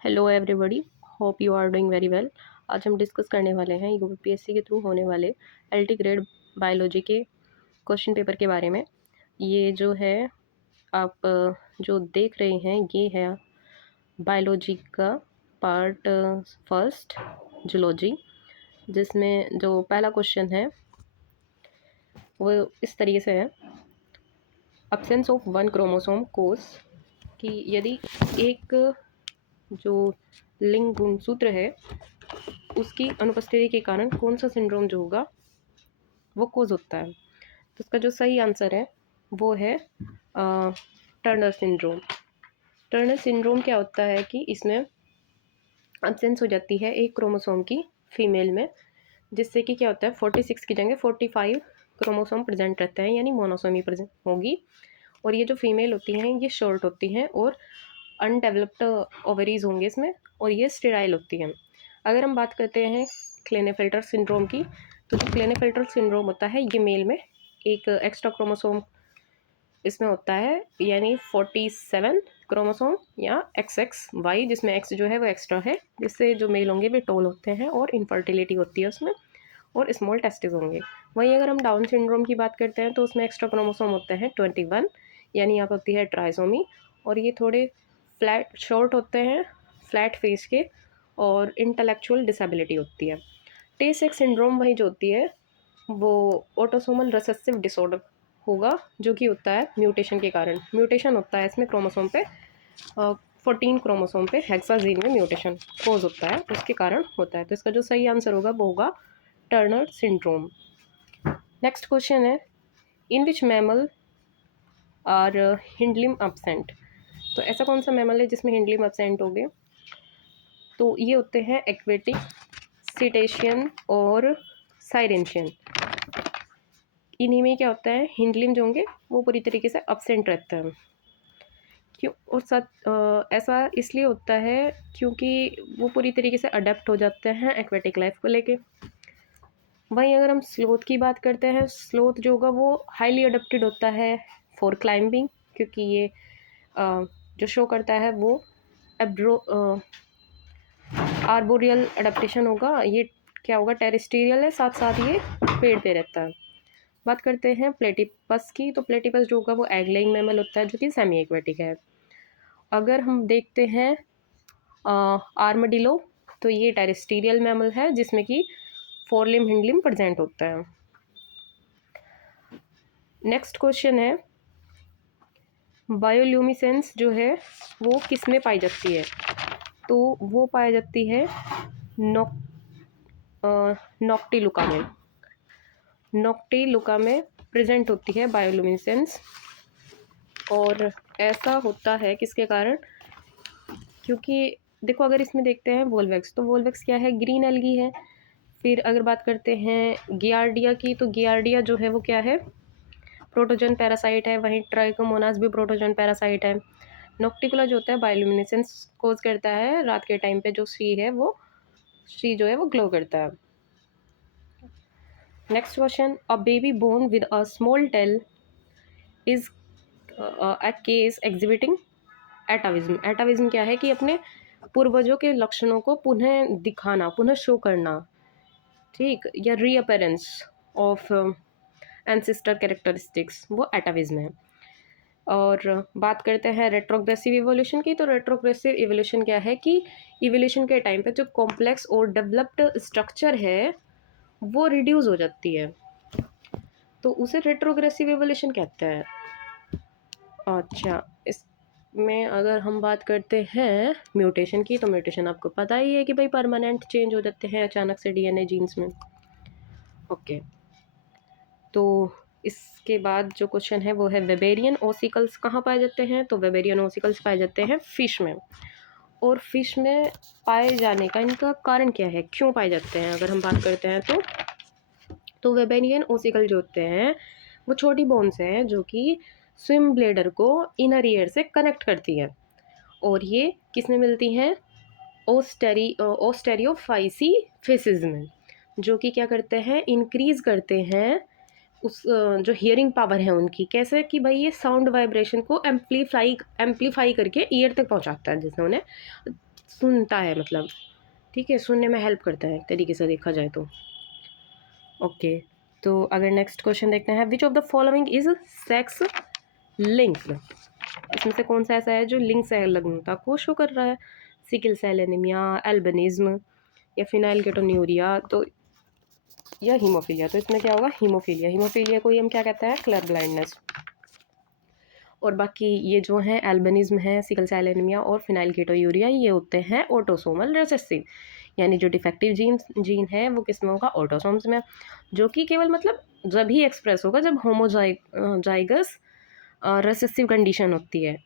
Hello everybody, hope you are doing very well. आज हम discuss करने वाले हैं यूपीएससी के थ्रू होने वाले एलटी ग्रेड बायोलॉजी के क्वेश्चन पेपर के बारे में। ये जो है आप जो देख रहे हैं ये है बायोलॉजी का पार्ट फर्स्ट जूलॉजी, जिसमें जो पहला क्वेश्चन है वो इस तरीके से है। एब्सेंस ऑफ वन क्रोमोसोम कोज कि यदि एक जो लिंग गुणसूत्र है उसकी अनुपस्थिति के कारण कौन सा सिंड्रोम जो होगा वो कोज होता है। तो इसका जो सही आंसर है वो है टर्नर सिंड्रोम। टर्नर सिंड्रोम क्या होता है कि इसमें एब्सेंस हो जाती है एक क्रोमोसोम की फीमेल में, जिससे कि क्या होता है 46 की जगह 45 क्रोमोसोम प्रेजेंट रहते हैं, यानी मोनोसोमी प्रेजेंट होगी। और ये जो फीमेल होती हैं ये शॉर्ट होती हैं और अनडेवलप्ड ओवरीज होंगे इसमें, और ये स्टेराइल होती हैं। अगर हम बात करते हैं क्लेनेफेल्टर सिंड्रोम की, तो जो क्लेनेफेल्टर सिंड्रोम होता है ये मेल में एक एक्स्ट्रा क्रोमोसोम इसमें होता है, यानी 47 क्रोमोसोम या XXY, जिसमें X जो है वो एक्स्ट्रा है, जिससे जो मेल होंगे वे टोल होते हैं और इनफर्टिलिटी होती है उसमें, और स्मॉल टेस्टिस होंगे। वहीं अगर हम डाउन सिंड्रोम की बात करते हैं तो उसमें एक्स्ट्रा क्रोमोसोम होते हैं 21, यानी यहाँ पर होती है ट्राइसोमी, और ये थोड़े फ्लैट शॉर्ट होते हैं, फ्लैट फेस के, और इंटेलेक्चुअल डिसेबिलिटी होती है। टे सेक्स सिंड्रोम वही जो होती है वो ऑटोसोमल रिसेसिव डिसऑर्डर होगा, जो कि होता है म्यूटेशन के कारण। म्यूटेशन होता है इसमें क्रोमोसोम पे 14 क्रोमोसोम पे हेक्साजीन में म्यूटेशन कोज होता है, उसके कारण होता है। तो इसका जो सही आंसर होगा वो होगा टर्नर सिंड्रोम। नेक्स्ट क्वेश्चन है, इन विच मैमल आर हिंडलिम एब्सेंट। तो ऐसा कौन सा मैमल है जिसमें हिंडलिम एब्सेंट हो गए? तो ये होते हैं एक्वेटिक, सीटेशियन और साइरेंशियन। इन्हीं में क्या होता है, हिंडलिम जो होंगे वो पूरी तरीके से एब्सेंट रहता है। क्यों? और साथ ऐसा इसलिए होता है क्योंकि वो पूरी तरीके से अडेप्ट हो जाते हैं एक्वेटिक लाइफ को लेके। वहीं अगर हम स्लोथ की बात करते हैं, स्लोथ जो होगा वो हाईली अडेप्टेड होता है फॉर क्लाइंबिंग, क्योंकि ये जो शो करता है वो आर्बोरियल अडेप्टेशन होगा। ये क्या होगा, टेरेस्ट्रियल है, साथ साथ ये पेड़ पे रहता है। बात करते हैं प्लेटिपस की, तो प्लेटिपस जो होगा वो एग लेइंग मैमल होता है, जो कि सेमी एक्वेटिक है। अगर हम देखते हैं आर्मडिलो, तो ये टेरेस्ट्रियल मैमल है जिसमें कि 4 लिम्ब हिंड लिम्ब प्रेजेंट होता है। नेक्स्ट क्वेश्चन है, बायोल्यूमिसेंस जो है वो किस में पाई जाती है? तो वो पाई जाती है नॉक्टिलुका में। नॉक्टिलुका में प्रेजेंट होती है बायोल्यूमिनेसेंस, और ऐसा होता है किसके कारण? क्योंकि देखो अगर इसमें देखते हैं वोल्वेक्स, तो वोल्वेक्स क्या है, ग्रीन एल्गी है। फिर अगर बात करते हैं गियार्डिया की, तो गियार्डिया जो है वो क्या है, प्रोटोजन पैरासाइट है। वहीं ट्राइकोमोनास भी प्रोटोजन पैरासाइट है। नॉक्टिकुला जो होता है बायोल्यूमिनेसेंस कोज करता है, रात के टाइम पे जो सी जो है वो ग्लो करता है। Next question, a baby born with a small tail is a case exhibiting atavism. Atavism क्या है कि अपने पूर्वजों के लक्षणों को पुनः दिखाना, पुनः शो करना, ठीक, या रीअपेरेंस ऑफ एंसेस्टर कैरेक्टरिस्टिक्स, वो एटाविज्म है। और बात करते हैं रेट्रोग्रेसिव इवोल्यूशन की, तो रेट्रोग्रेसिव इवोल्यूशन क्या है कि इवोल्यूशन के टाइम पे जो कॉम्प्लेक्स और डेवलप्ड स्ट्रक्चर है वो रिड्यूस हो जाती है, तो उसे रेट्रोग्रेसिव इवोल्यूशन कहते हैं। अच्छा, इसमें अगर हम बात करते हैं म्यूटेशन की, तो म्यूटेशन आपको पता ही है कि भाई परमानेंट चेंज हो जाते हैं अचानक से डीएनए जीन्स में। ओके, तो इसके बाद जो क्वेश्चन है वो है वेबेरियन ओसिकल्स कहाँ पाए जाते हैं? तो वेबेरियन ओसिकल्स पाए जाते हैं फिश में। और फिश में पाए जाने का इनका कारण क्या है, क्यों पाए जाते हैं? अगर हम बात करते हैं तो वेबेरियन ओसिकल जो होते हैं वो छोटी बोन्स हैं जो कि स्विम ब्लेडर को इनर ईयर से कनेक्ट करती है, और ये किस में मिलती हैं? ओस्टेरियोफाइसी फेसिस में, जो कि क्या करते हैं, इंक्रीज करते हैं उस जो हियरिंग पावर है उनकी। कैसे कि भाई ये साउंड वाइब्रेशन को एम्पलीफाई करके ईयर तक पहुंचाता है, जिससे उन्हें सुनता है मतलब, ठीक है, सुनने में हेल्प करता है एक तरीके से देखा जाए तो। ओके, तो अगर नेक्स्ट क्वेश्चन देखते हैं, विच of the following is sex linked, इसमें से कौन सा ऐसा है जो लिंक संलग्नता को शो कर रहा है? सिकल सेल एनीमिया, एल्बिनिज्म, या फिनाइलकेटोन्यूरिया, तो या हीमोफीलिया। तो इसमें क्या होगा? हीमोफीलिया। हीमोफीलिया को ही हम क्या कहते हैं? Colour blindness. और बाकी ये जो है एल्बिनिज्म है, सिकल सेल एनीमिया और फिनाइलकेटोन्यूरिया, ये होते हैं ऑटोसोमल रिसेसिव, यानी जो डिफेक्टिव जीन है वो किस में होगा? ऑटोसोम्स में, जो कि केवल मतलब जब ही एक्सप्रेस होगा जब होमोजाइगस रिसेसिव कंडीशन होती है।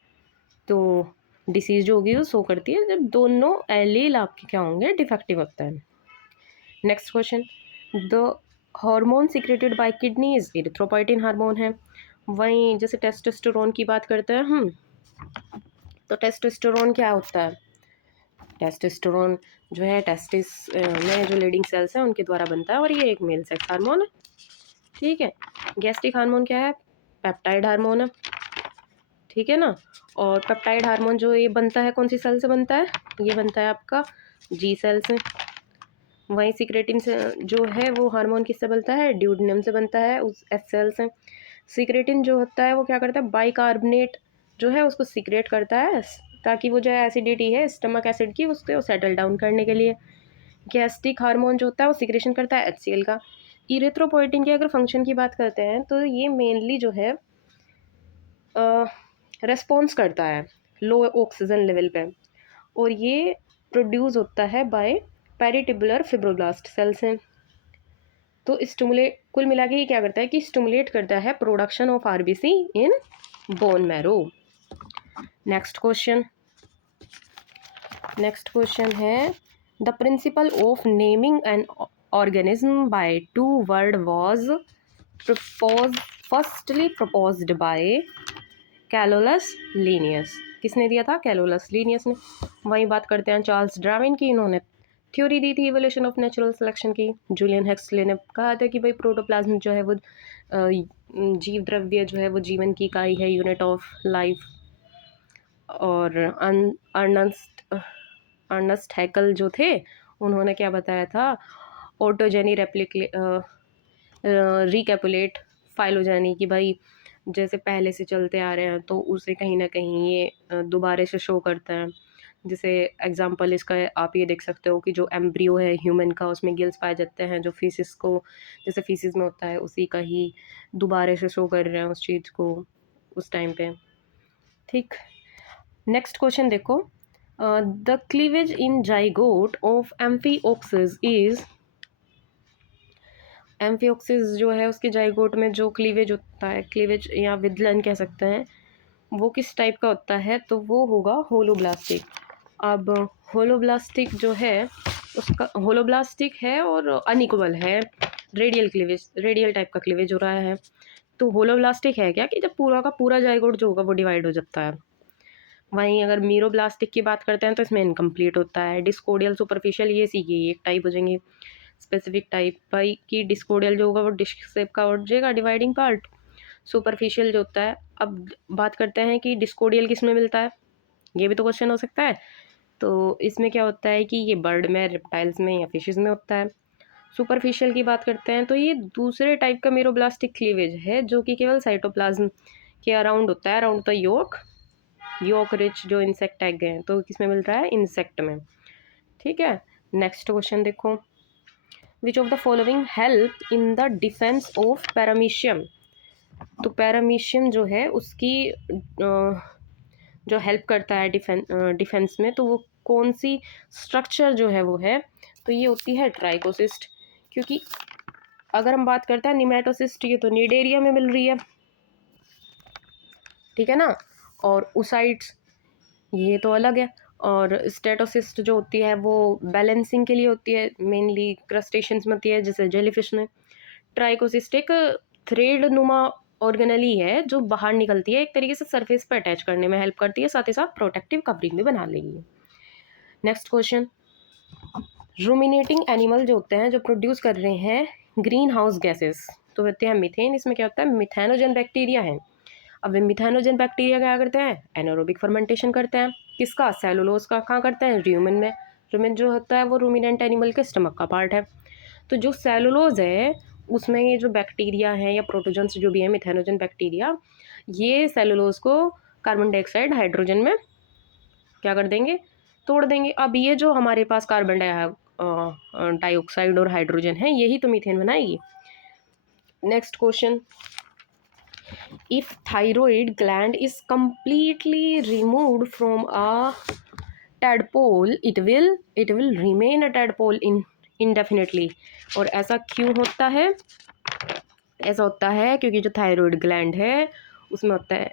तो डिसीज जो होगी वो शो करती है जब दोनों एलील आपके क्या होंगे? डिफेक्टिव होता है। Next question, the hormone secreted by kidneys erythropoietin hormone है। वहीं जैसे टेस्टोस्टेरोन की बात करते हैं हम, तो टेस्टोस्टेरोन क्या होता है? टेस्टोस्टेरोन जो है टेस्टिस में जो लीडिंग सेल्स हैं उनके द्वारा बनता है, और ये एक मेल सेक्स हार्मोन है, ठीक है। गैस्ट्रिक हार्मोन क्या है? पेप्टाइड हार्मोन है, ठीक है ना। और पेप्टाइड हार्मोन जो ये बनता है कौन सी सेल से बनता है? ये बनता है आपका जी सेल से। वहीं सिक्रेटिन से जो है वो हार्मोन किससे बनता है? ड्यूडेनम से बनता है, उस एस सेल से। सिक्रेटिन जो होता है वो क्या करता है? बाइकार्बोनेट जो है उसको सिक्रेट करता है, ताकि वो जो है एसिडिटी है स्टमक एसिड की उसको सेटल डाउन करने के लिए। गैस्ट्रिक हार्मोन जो होता है वो सिक्रेशन करता है HCl का। इरिथ्रोपोइटिन के अगर फंक्शन की बात करते हैं तो ये मेनली जो है रेस्पॉन्स करता है लो ऑक्सीजन लेवल पे, और ये प्रोड्यूस होता है बाय पेरिटिबुलर फिब्रोब्लास्ट सेल से। तो स्टिमुलेट, कुल मिला के ये क्या करता है कि स्टिमुलेट करता है production of RBC in bone marrow. Next question है, the principle of naming an organism by 2 word was firstly proposed by Carolus Linnaeus. किसने दिया था? कैलोलस लीनियस ने। वहीं बात करते हैं चार्ल्स डार्विन की, इन्होंने थ्योरी दी थी इवोल्यूशन ऑफ नेचुरल सिलेक्शन की। जूलियन हेक्सले ने कहा था कि भाई प्रोटोप्लाज्म जो है वो जीव द्रव्य जो है वो जीवन की इकाई है, यूनिट ऑफ लाइफ। और अर्नस्ट हैकल जो थे उन्होंने क्या बताया था? ऑटोजेनी रिकैपुलेट फाइलोजेनी, की भाई जैसे पहले से चलते आ रहे हैं तो उसे कहीं ना कहीं ये दोबारा से शो करता है। जैसे एग्जांपल इसका आप ये देख सकते हो कि जो एम्ब्रियो है ह्यूमन का, उसमें गिल्स पाए जाते हैं जो फीसिस को, जैसे फीसिस में होता है उसी का ही दोबारा से शो कर रहे हैं उस चीज़ को उस टाइम पे, ठीक। नेक्स्ट क्वेश्चन देखो, the cleavage in zygote of amphioxus is, amphioxus जो है उसके जाइगोट में जो क्लीवेज होता है, क्लीवेज या विदलन कह सकते हैं, वो किस टाइप का होता है? तो वो होगा होलोब्लास्टिक। अब होलोब्लास्टिक जो है उसका होलोब्लास्टिक है और अनइक्वल है, रेडियल क्लीवेज, रेडियल टाइप का क्लीवेज हो रहा है। तो होलोब्लास्टिक है क्या कि जब पूरा का पूरा जाइगोट जो होगा वो डिवाइड हो जाता है। वहीं अगर मीरोब्लास्टिक की बात करते हैं तो इसमें इनकम्प्लीट होता है। डिस्कोडियल, सुपरफिशियल, ये सीखिए, एक टाइप हो जाएंगे। स्पेसिफिक टाइप भाई की डिस्कोडियल जो होगा वो डिस्क शेप का हो जाएगा, डिवाइडिंग पार्ट। सुपरफिशियल जो होता है, अब बात करते हैं कि डिस्कोडियल किस में मिलता है, ये भी तो क्वेश्चन हो सकता है। तो इसमें क्या होता है कि ये बर्ड में, रेप्टाइल्स में या फिशेस में होता है। सुपरफिशियल की बात करते हैं तो ये दूसरे टाइप का मीरोब्लास्टिक क्लीवेज है जो कि केवल साइटोप्लाज्म के अराउंड होता है, अराउंड द योक रिच जो इंसेक्ट एग हैं, तो किसमें मिल रहा है? इंसेक्ट में, ठीक है। नेक्स्ट क्वेश्चन देखो, विच of the following help in the defence of paramecium. तो पैरामीशियम जो है उसकी जो हेल्प करता है डिफेंस में, तो वो कौन सी स्ट्रक्चर जो है वो है? तो ये होती है ट्राइकोसिस्ट। क्योंकि अगर हम बात करते हैं निमेटोसिस्ट, ये तो निडेरिया में मिल रही है, ठीक है ना। और ओसाइट्स ये तो अलग है। और स्टेटोसिस्ट जो होती है वो बैलेंसिंग के लिए होती है, मेनली क्रस्टेशियंस में होती है जैसे जेलीफिश में। ट्राइकोसिस्ट एक थ्रेड नुमा ऑर्गेनली है जो बाहर निकलती है, एक तरीके से सरफेस पर अटैच करने में हेल्प करती है, साथ ही साथ प्रोटेक्टिव कवरिंग भी बना लेगी। नेक्स्ट क्वेश्चन, रूमिनेटिंग एनिमल जो होते हैं जो प्रोड्यूस कर रहे हैं ग्रीन हाउस गैसेस, तो होते हैं मीथेन। इसमें क्या होता है? मिथेनोजन बैक्टीरिया है। अब मिथेनोजन बैक्टीरिया क्या करते हैं? एनारोबिक फर्मेंटेशन करते हैं। किसका, सेलुलोज का। कहाँ करते हैं, र्यूमेन में। र्यूमेन जो होता है वो रूमिनेंट एनिमल के स्टमक का पार्ट है। तो जो सेलुलोज है उसमें ये जो बैक्टीरिया हैं या प्रोटोजन्स जो भी है, मिथेनोजन बैक्टीरिया, ये सेलुलोज को कार्बन डाइऑक्साइड हाइड्रोजन में क्या कर देंगे, तोड़ देंगे। अब ये जो हमारे पास कार्बन डाइऑक्साइड और हाइड्रोजन है, यही तो मीथेन बनाएगी। Next question, if thyroid gland is completely removed from a tadpole, it will remain a tadpole indefinitely। और ऐसा क्यों होता है, ऐसा होता है क्योंकि जो थायराइड ग्लैंड है उसमें होता है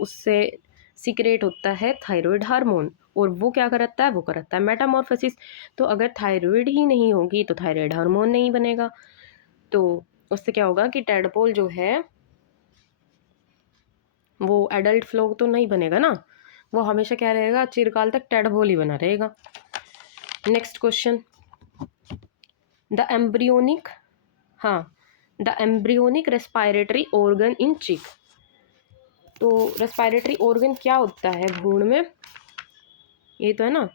उससे सीक्रेट होता है थायराइड हार्मोन, और वो क्या करता है, वो करता है मेटामॉर्फोसिस। तो अगर थायराइड ही नहीं होगी तो थायराइड हार्मोन नहीं बनेगा, तो उससे क्या होगा कि टैडपोल जो है वो एडल्ट फ्लॉग तो नहीं बनेगा ना, वो हमेशा क्या रहेगा, चिरकाल तक टैडपोल ही बना रहेगा। Next question, the embryonic the embryonic respiratory organ in चिक। तो रेस्पायरेटरी ऑर्गन क्या होता है भ्रूण में, ये तो है ना,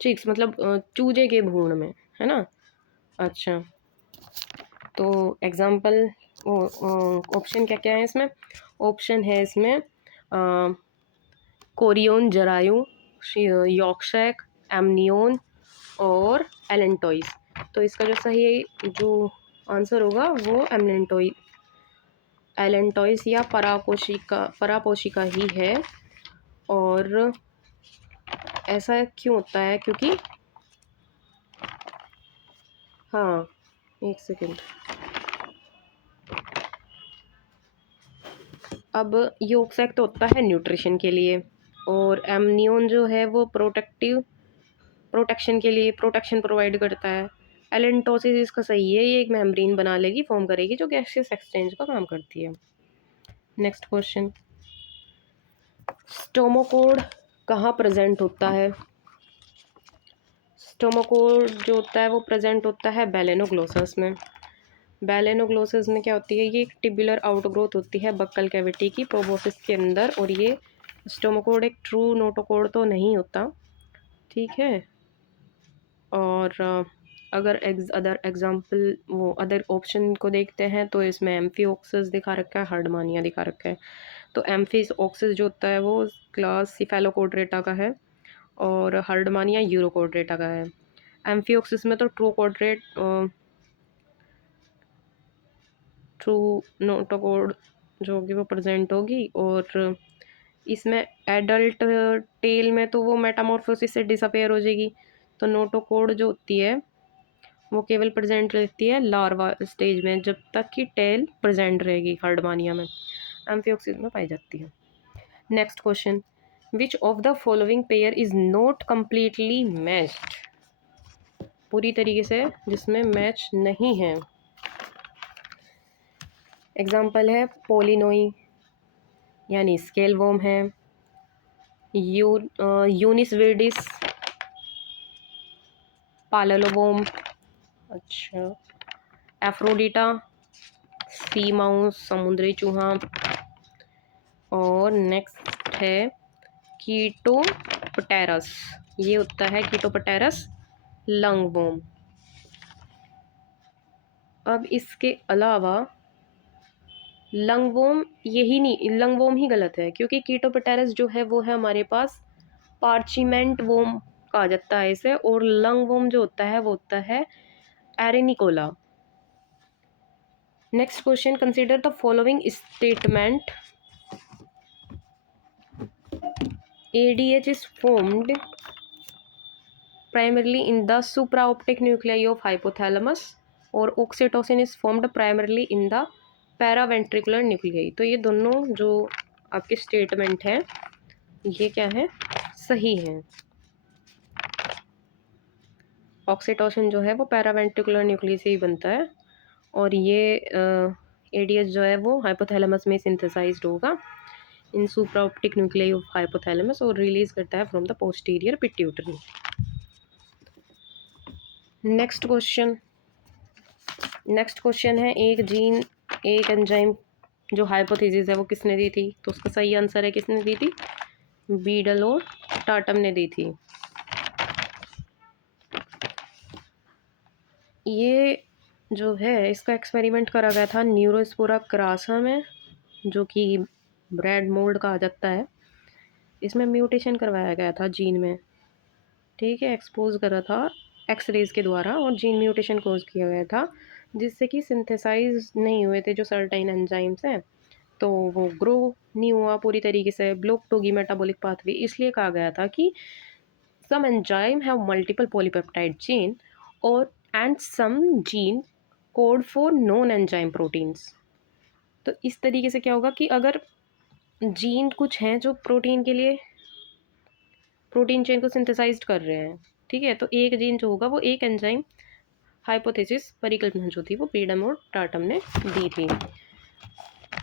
चिक्स मतलब चूजे के भ्रूण में, है ना। अच्छा, तो एग्जाम्पल ऑप्शन क्या क्या है इसमें, ऑप्शन है इसमें कोरियन, जरायु, यॉर्कशायर, एमनियोन और एलेंटॉइस। तो इसका जो सही जो आंसर होगा वो एलेंटॉइस या परापोशिका ही है। और ऐसा क्यों होता है, क्योंकि एक सेकेंड, अब यॉर्कशायर तो होता है न्यूट्रिशन के लिए, और एमनियोन जो है वो प्रोटेक्शन के लिए प्रोटेक्शन प्रोवाइड करता है। एलेंटोसिस इसका सही है, ये एक मेम्ब्रेन बना लेगी, फॉर्म करेगी, जो गैसियस एक्सचेंज का काम करती है। नेक्स्ट क्वेश्चन, स्टोमाकोड कहाँ प्रेजेंट होता है। स्टोमाकोड जो होता है वो प्रेजेंट होता है बेलेनोग्लोसस में। बेलेनोग्लोसस में क्या होती है, ये एक टिब्युलर आउटग्रोथ होती है बक्कल कैविटी की प्रोबोसिस के अंदर, और ये स्टोमाकोड एक ट्रू नोटोकोड तो नहीं होता, ठीक है। और अगर अदर ऑप्शन को देखते हैं तो इसमें एम्फीओक्सिस दिखा रखा है, हर्डमानिया दिखा रखा है। तो एम्फीओक्सिस जो होता है वो क्लास सिफेलोकोड्रेटा का है, और हर्डमानिया यूरोकोड्रेटा का है। एम्फीओक्सिस में तो ट्रू नोटोकोड जो होगी वो प्रेजेंट होगी, और इसमें एडल्ट टेल में तो वो मेटामॉर्फोसिस से डिसअपेयर हो जाएगी। तो नोटोकोड जो होती है वो केवल प्रेजेंट रहती है लार्वा स्टेज में, जब तक कि टेल प्रेजेंट रहेगी हर्डमानिया में, एम्फीओक्सिस में पाई जाती है। Next question, which of the following pair is not completely matched, पूरी तरीके से जिसमें मैच नहीं है। एग्जाम्पल है पोलिनोई यानी स्केल वॉर्म है, यूनिस विर्डिस, पाललोवोम, अच्छा, एफ्रोडिटा, सी माउस समुद्री चूहा, और नेक्स्ट है कीटोपटेरस, ये होता है कीटोपटेरस लंगवोम। अब इसके अलावा लंगवोम लंगवोम ही गलत है, क्योंकि कीटोपटेरस जो है वो है हमारे पास पार्चिमेंट वोम कहा जाता है इसे, और लंगवोम जो होता है वो होता है Arenicola. Next question, consider the following statement, ADH is formed primarily in the supraoptic nuclei of hypothalamus, और oxytocin is formed primarily in the paraventricular nuclei। तो ये दोनों जो आपके स्टेटमेंट हैं ये क्या है, सही है। ऑक्सीटोसिन जो है वो पैरावेंट्रिकुलर न्यूक्लियस से ही बनता है, और ये ADH जो है वो हाइपोथैलेमस में सिंथेसाइज्ड होगा इन सुप्राऑप्टिक न्यूक्लियस ऑफ हाइपोथैलेमस, और रिलीज करता है from the posterior pituitary. Next question है, एक जीन एक एंजाइम जो हाइपोथेसिस है वो किसने दी थी, तो उसका सही आंसर है किसने दी थी, बीडल और टाटम ने दी थी। ये जो है इसका एक्सपेरिमेंट करा गया था न्यूरोस्पोरा क्रासा में, जो कि ब्रेड मोल्ड कहा जाता है। इसमें म्यूटेशन करवाया गया था जीन में, ठीक है, एक्सपोज करा था एक्सरेज के द्वारा और जीन म्यूटेशन कोज किया गया था, जिससे कि सिंथेसाइज नहीं हुए थे जो सर्टाइन एंजाइम्स हैं, तो वो ग्रो नहीं हुआ पूरी तरीके से, ब्लॉक होगी मेटाबॉलिक पाथवे। इसलिए कहा गया था कि some enzyme have multiple polypeptide chain और and some gene code for non enzyme proteins. तो इस तरीके से क्या होगा कि अगर जीन कुछ हैं जो प्रोटीन के लिए प्रोटीन चेन को सिंथेसाइज कर रहे हैं, ठीक है, तो एक जीन जो होगा वो एक एंजाइम, हाइपोथेसिस परिकल्पना जो थी वो पीडम और टाटम ने दी थी,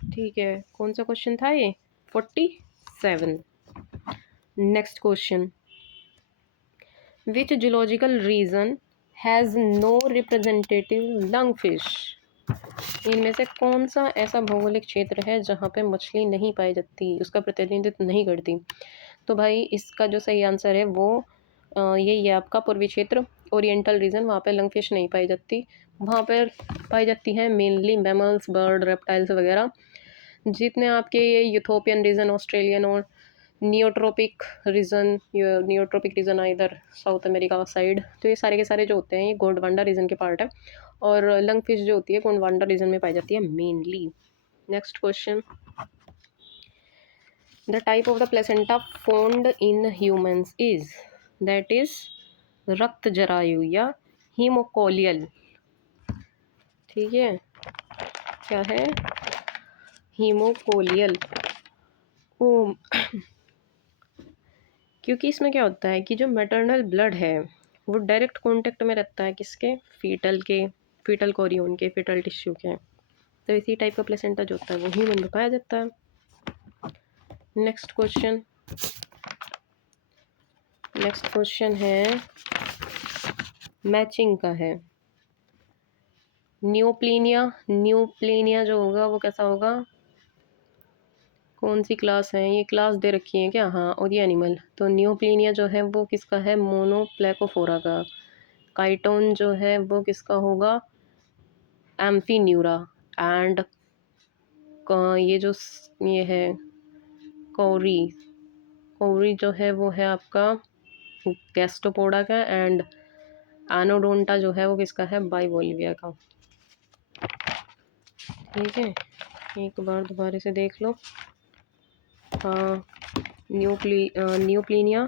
ठीक है। कौन सा क्वेश्चन था ये? 47। Next question, which zoological region has no representative lungfish? इनमें से कौन सा ऐसा भौगोलिक क्षेत्र है जहाँ पे मछली नहीं पाई जाती, उसका प्रतिनिधित्व नहीं करती? तो भाई इसका जो सही आंसर है वो यही है आपका पूर्वी क्षेत्र, ओरिएंटल रीजन। वहाँ पे लंगफिश नहीं पाई जाती, वहाँ पर पाई जाती हैं मेनली मैमल्स, बर्ड, रेप्टाइल्स वगैरह। जितने आपके ये यूथोपियन रीजन, ऑस्ट्रेलियन और नियोट्रोपिक रीजन, नियोट्रोपिक रीजन है इधर साउथ अमेरिका का साइड, तो ये सारे के सारे जो होते हैं ये गोंडवाना रीजन के पार्ट है, और लंगफिश जो होती है गोंडवाना रीजन में पाई जाती है mainly. Next question, the type of the placenta found in humans is, that is रक्त जरायु या हीमोकोलियल, ठीक है, क्या है? हीमोकोलियल। ओ क्योंकि इसमें क्या होता है कि जो मैटरनल ब्लड है वो डायरेक्ट कांटेक्ट में रहता है किसके? फीटल कोरियन के, फीटल टिश्यू के, तो इसी टाइप का प्लेसेंटा जो होता है वो ह्यूमन में पाया जाता है। नेक्स्ट क्वेश्चन है मैचिंग का है। न्यूप्लीनिया जो होगा वो कैसा होगा? कौन सी क्लास है ये? क्लास दे रखी है क्या? हाँ, और ये एनिमल। तो न्यूप्लीनिया जो है वो किसका है? मोनोप्लेकोफोरा का। काइटोन जो है वो किसका होगा? एम्फीन्यूरा। एंड ये जो ये है कौरी जो है वो है आपका गैस्ट्रोपोडा का। एंड एनोडोंटा जो है वो किसका है? बाइवोल्विया का, ठीक है। एक बार दोबारा से देख लो। हाँ, न्यूप्लीनिया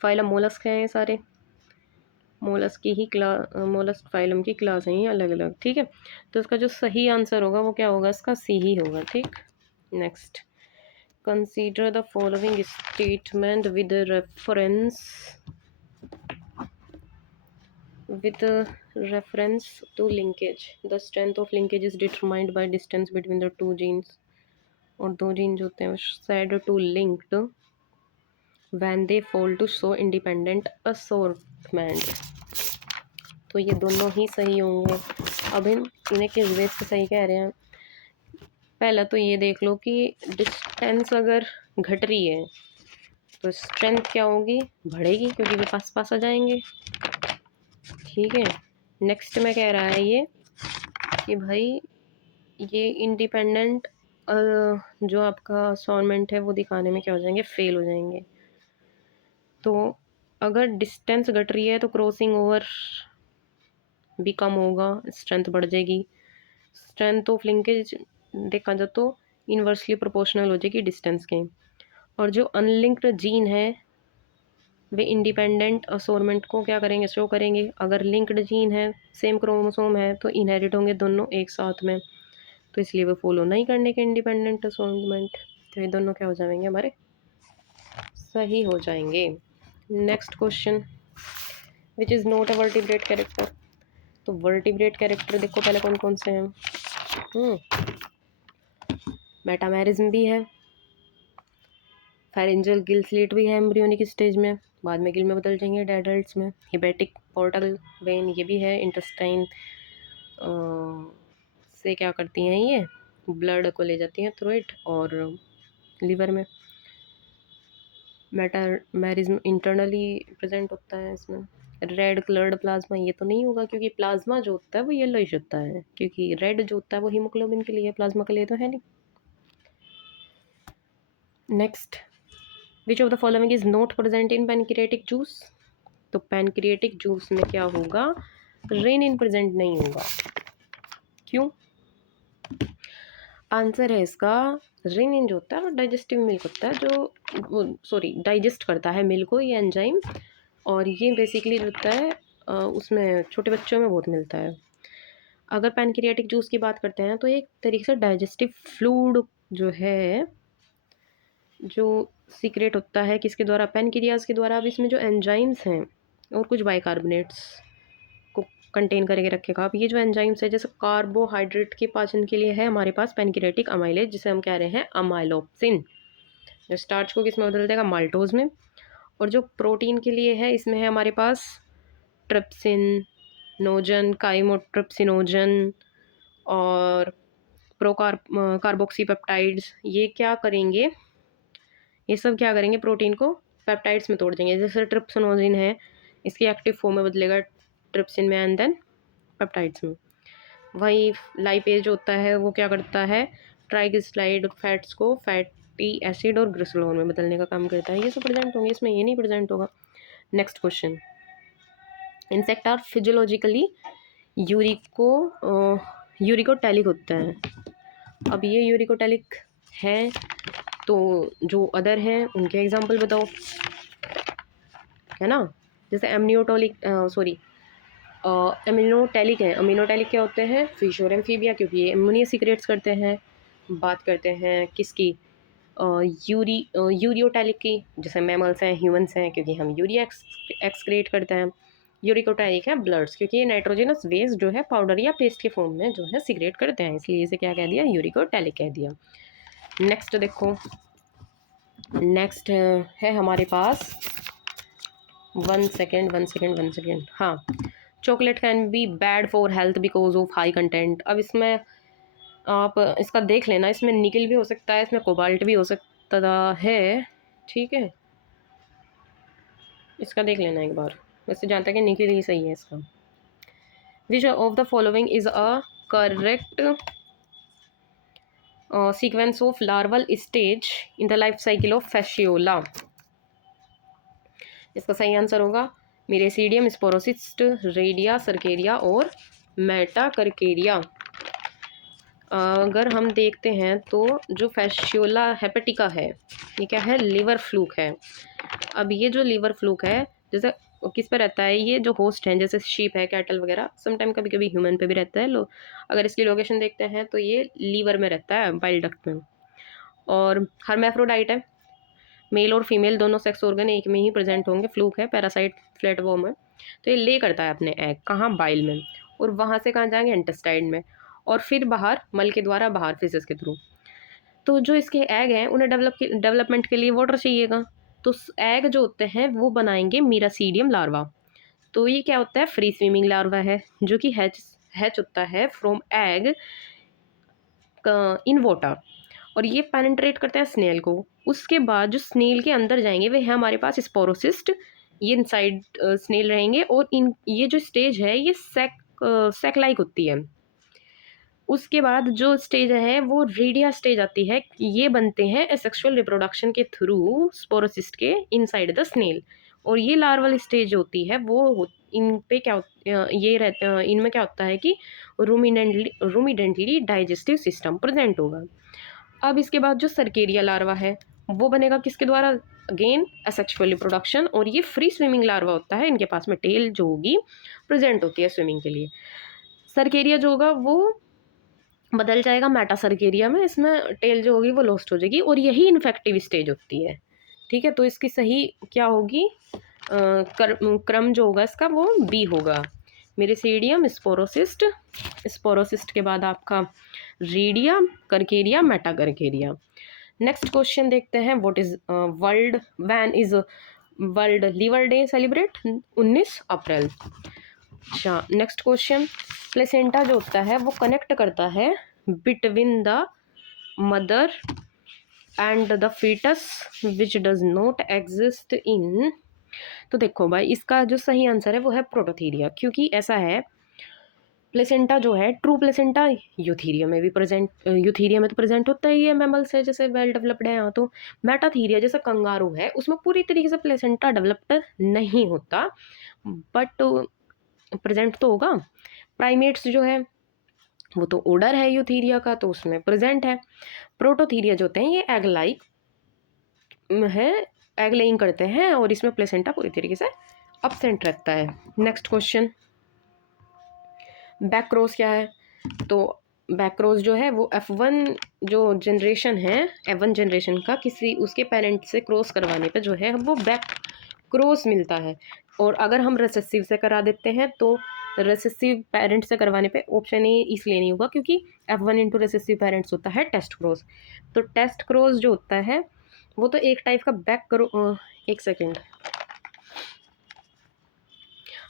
फाइलम मोलस्क हैं ये सारे, मोलस्क फाइलम की क्लास हैं ये अलग अलग, ठीक है। तो इसका जो सही आंसर होगा वो क्या होगा? इसका सी ही होगा, ठीक। Next, consider the following statement with reference to linkage. The strength of linkage is determined by distance between the two genes. और दो जीन जो होते हैं said to linked when they fall to show independent assortment. तो ये दोनों ही सही होंगे। अब इन्हें किस बेस पे सही कह रहे हैं? पहला तो ये देख लो कि डिस्टेंस अगर घट रही है तो स्ट्रेंथ क्या होगी? बढ़ेगी, क्योंकि वे पास पास आ जाएंगे, ठीक है। नेक्स्ट में कह रहा है ये कि भाई ये इंडिपेंडेंट जो आपका असॉर्टमेंट है वो दिखाने में क्या हो जाएंगे? फेल हो जाएंगे। तो अगर डिस्टेंस घट रही है तो क्रॉसिंग ओवर भी कम होगा, स्ट्रेंथ बढ़ जाएगी। स्ट्रेंथ ऑफ लिंकेज देखा जाए तो इन्वर्सली प्रोपोर्शनल हो जाएगी डिस्टेंस के। और जो अनलिंक्ड जीन है वे इंडिपेंडेंट असोर्मेंट को क्या करेंगे? शो करेंगे। अगर लिंक्ड जीन है, सेम क्रोमोसोम है, तो इनहेरिट होंगे दोनों एक साथ में, तो इसलिए वो फॉलो नहीं करने के इंडिपेंडेंट असोर्मेंट, तो ये दोनों क्या हो जाएंगे? हमारे सही हो जाएंगे। Next question, which is not a vertebrate character. तो वर्टिब्रेट कैरेक्टर देखो पहले कौन कौन से हैं। मेटामेरिज्म भी है, फेरेंजियल गिल स्लिट भी है एम्ब्रियोनिक स्टेज में, बाद में गिल में बदल जाएंगे एडल्ट्स में। हिबेटिक पोर्टल वेन ये भी है, इंटेस्टाइन से क्या करती हैं ये? ब्लड को ले जाती हैं थ्रू इट और लिवर में। मेटामेरिज्म इंटरनली प्रेजेंट होता है इसमें। रेड कलर्ड प्लाज्मा ये तो नहीं होगा, क्योंकि प्लाज्मा जो होता है वो येलोइश होता है, क्योंकि रेड जो होता है वो हीमोग्लोबिन के लिए है, प्लाज्मा के लिए तो है नहीं। Next, which of the following is not present in pancreatic juice? तो पैनक्रियाटिक जूस में क्या होगा? रेनिन प्रेजेंट नहीं होगा। क्यों? आंसर है इसका, रेनिन जो होता है वो डाइजेस्टिव मिल्क होता है, जो डाइजेस्ट करता है मिल्क को, ये एंजाइम, और ये बेसिकली होता है उसमें छोटे बच्चों में बहुत मिलता है। अगर पैनक्रियाटिक जूस की बात करते हैं तो एक तरीके से डाइजेस्टिव फ्लूइड जो है, जो सीक्रेट होता है किसके द्वारा? पैनक्रियाज के द्वारा। अब इसमें जो एंजाइम्स हैं और कुछ बाइकार्बोनेट्स को कंटेन करके रखेगा। अब ये जो एंजाइम्स है, जैसे कार्बोहाइड्रेट के पाचन के लिए है हमारे पास पैनक्रियाटिक अमाइलेज, जिसे हम कह रहे हैं अमाइलोप्सिन, जो स्टार्च को किस में बदल देगा? माल्टोज में। और जो प्रोटीन के लिए है, इसमें है हमारे पास ट्रिप्सिन, नोजन, काइमोट्रिप्सिनोजन और कार्बोक्सीपेप्टाइड्स। ये क्या करेंगे? ये सब क्या करेंगे? प्रोटीन को पेप्टाइड्स में तोड़ देंगे। जैसे ट्रिप्सिनोजिन है, इसकी एक्टिव फॉर्म में बदलेगा ट्रिप्सिन में एंड देन पेप्टाइड्स में। वही लाइपेज होता है वो क्या करता है? ट्राइग्लिसराइड फैट्स को फैटी एसिड और ग्लिसरॉल में बदलने का काम करता है। ये सब प्रेजेंट होंगे, इसमें ये नहीं प्रेजेंट होगा। Next question, insect are physiologically uricotelic होते हैं। अब ये यूरिकोटैलिक हैं, तो जो अदर हैं उनके एग्जाम्पल बताओ, है ना? जैसे एमिनोटैलिक है। अमीनोटैलिक क्या होते हैं? फिश और एम्फीबिया, क्योंकि ये एमोनिया सीक्रेट्स करते हैं। बात करते हैं किसकी? यूरियोटैलिक की, जैसे मैमल्स हैं, ह्यूमंस हैं, क्योंकि हम यूरिया एक्सक्रीट करते हैं। यूरिकोटैलिक है ब्लड्स, क्योंकि ये नाइट्रोजनस वेस्ट जो है पाउडर या पेस्ट के फॉर्म में जो है सीक्रेट करते हैं, इसलिए इसे क्या कह दिया? यूरिकोटैलिक कह दिया। नेक्स्ट देखो, नेक्स्ट है हमारे पास, वन सेकेंड, हाँ, chocolate can be bad for health because of high content. अब इसमें आप इसका देख लेना, इसमें निकल भी हो सकता है, इसमें कोबाल्ट भी हो सकता है, ठीक है, इसका देख लेना एक बार। वैसे जानता है कि निकल ही सही है इसका। विच of the following is a correct sequence of larval stage in the life cycle of Fasciola? इसका सही आंसर होगा मेरेसीडियम, स्पोरोसिस्ट, रेडिया, सर्केरिया और मेटाकर्केरिया। अगर हम देखते हैं तो जो फैसियोला हेपेटिका है, ये क्या है? लीवर फ्लूक है। अब ये जो लीवर फ्लूक है, जैसे किस पे रहता है? ये जो होस्ट हैं, जैसे शीप है, कैटल वगैरह, समटाइम कभी कभी ह्यूमन पे भी रहता है। अगर इसकी लोकेशन देखते हैं तो ये लीवर में रहता है, बाइल डक्ट में। और हर्मैफ्रोडाइट है, मेल और फीमेल दोनों सेक्स ऑर्गन एक में ही प्रेजेंट होंगे। फ्लूक है, पैरासाइट, फ्लैटवर्म है। तो ये ले करता है अपने एग कहाँ? बाइल में, और वहाँ से कहाँ जाएंगे? इंटेस्टाइन में, और फिर बाहर मल के द्वारा बाहर फिसेस के थ्रू। तो जो इसके एग हैं उन्हें डेवलपमेंट के लिए वाटर चाहिएगा, तो एग जो होते हैं वो बनाएंगे मीरासीडियम लार्वा। तो ये क्या होता है? फ्री स्विमिंग लार्वा है, जो कि हैच होता है फ्रॉम एग इन वाटर, और ये पेनिट्रेट करते हैं स्नेल को। उसके बाद जो स्नेल के अंदर जाएंगे वे है हमारे पास स्पोरोसिस्ट, ये इनसाइड स्नेल रहेंगे, और ये जो स्टेज है ये सेक लाइक होती है। उसके बाद जो स्टेज है वो रेडिया स्टेज आती है, ये बनते हैं एसेक्सुअल रिप्रोडक्शन के थ्रू स्पोरोसिस्ट के इनसाइड द स्नेल। और ये लार्वल स्टेज होती है वो इन पे क्या इनमें क्या होता है कि रूमिडेंटली डाइजेस्टिव सिस्टम प्रेजेंट होगा। अब इसके बाद जो सर्केरिया लार्वा है वो बनेगा किसके द्वारा? अगेन एसेक्सुअल रिप्रोडक्शन, और ये फ्री स्विमिंग लार्वा होता है, इनके पास में टेल जो होगी प्रेजेंट होती है स्विमिंग के लिए। सर्केरिया जो होगा वो बदल जाएगा मेटा सर्केरिया में, इसमें टेल जो होगी वो लॉस्ट हो जाएगी, और यही इन्फेक्टिव स्टेज होती है, ठीक है। तो इसकी सही क्या होगी? क्रम जो होगा इसका वो बी होगा, मेरेसीडियम, स्पोरोसिस्ट, स्पोरोसिस्ट के बाद आपका रेडिया, करकेरिया, मेटाकर्केरिया। नेक्स्ट क्वेश्चन देखते हैं, what is when is world liver day celebrate? 19 अप्रैल। अच्छा, नेक्स्ट क्वेश्चन, प्लेसेंटा जो होता है वो कनेक्ट करता है between the mother and the foetus which does not exist in. तो देखो भाई, इसका जो सही आंसर है वो है प्रोटोथीरिया, क्योंकि ऐसा है प्लेसेंटा जो है, ट्रू प्लेसेंटा यूथीरिया में भी प्रेजेंट, यूथीरिया में तो प्रेजेंट होता ही है मैमल्स है जैसे वेल डेवलप्ड है यहाँ। तो मेटाथीरिया जैसे कंगारू है उसमें पूरी तरीके से प्लेसेंटा डेवलप्ड नहीं होता, बट प्रेजेंट तो होगा। प्राइमेट्स जो है वो तो ऑर्डर है यूथीरिया का, तो उसमें प्रेजेंट है। प्रोटोथीरिया जो होते हैं ये एग लाइक है, एग लेइंग करते हैं, और इसमें प्लेसेंटा पूरी तरीके से अब्सेंट रहता है। नेक्स्ट क्वेश्चन, बैक क्रॉस क्या है? तो बैक क्रॉस जो है वो F1 जो जनरेशन है, F1 जनरेशन का किसी उसके पेरेंट से क्रॉस करवाने पे जो है वो बैक क्रॉस मिलता है। और अगर हम रिसेसिव से करा देते हैं तो रिसेसिव पेरेंट से करवाने पे ऑप्शन ए इसलिए नहीं होगा क्योंकि F1 इंटू रिसेसिव पेरेंट्स होता है टेस्ट क्रॉस। तो टेस्ट क्रॉस जो होता है वो तो एक टाइप का बैक क्रॉस, एक सेकेंड,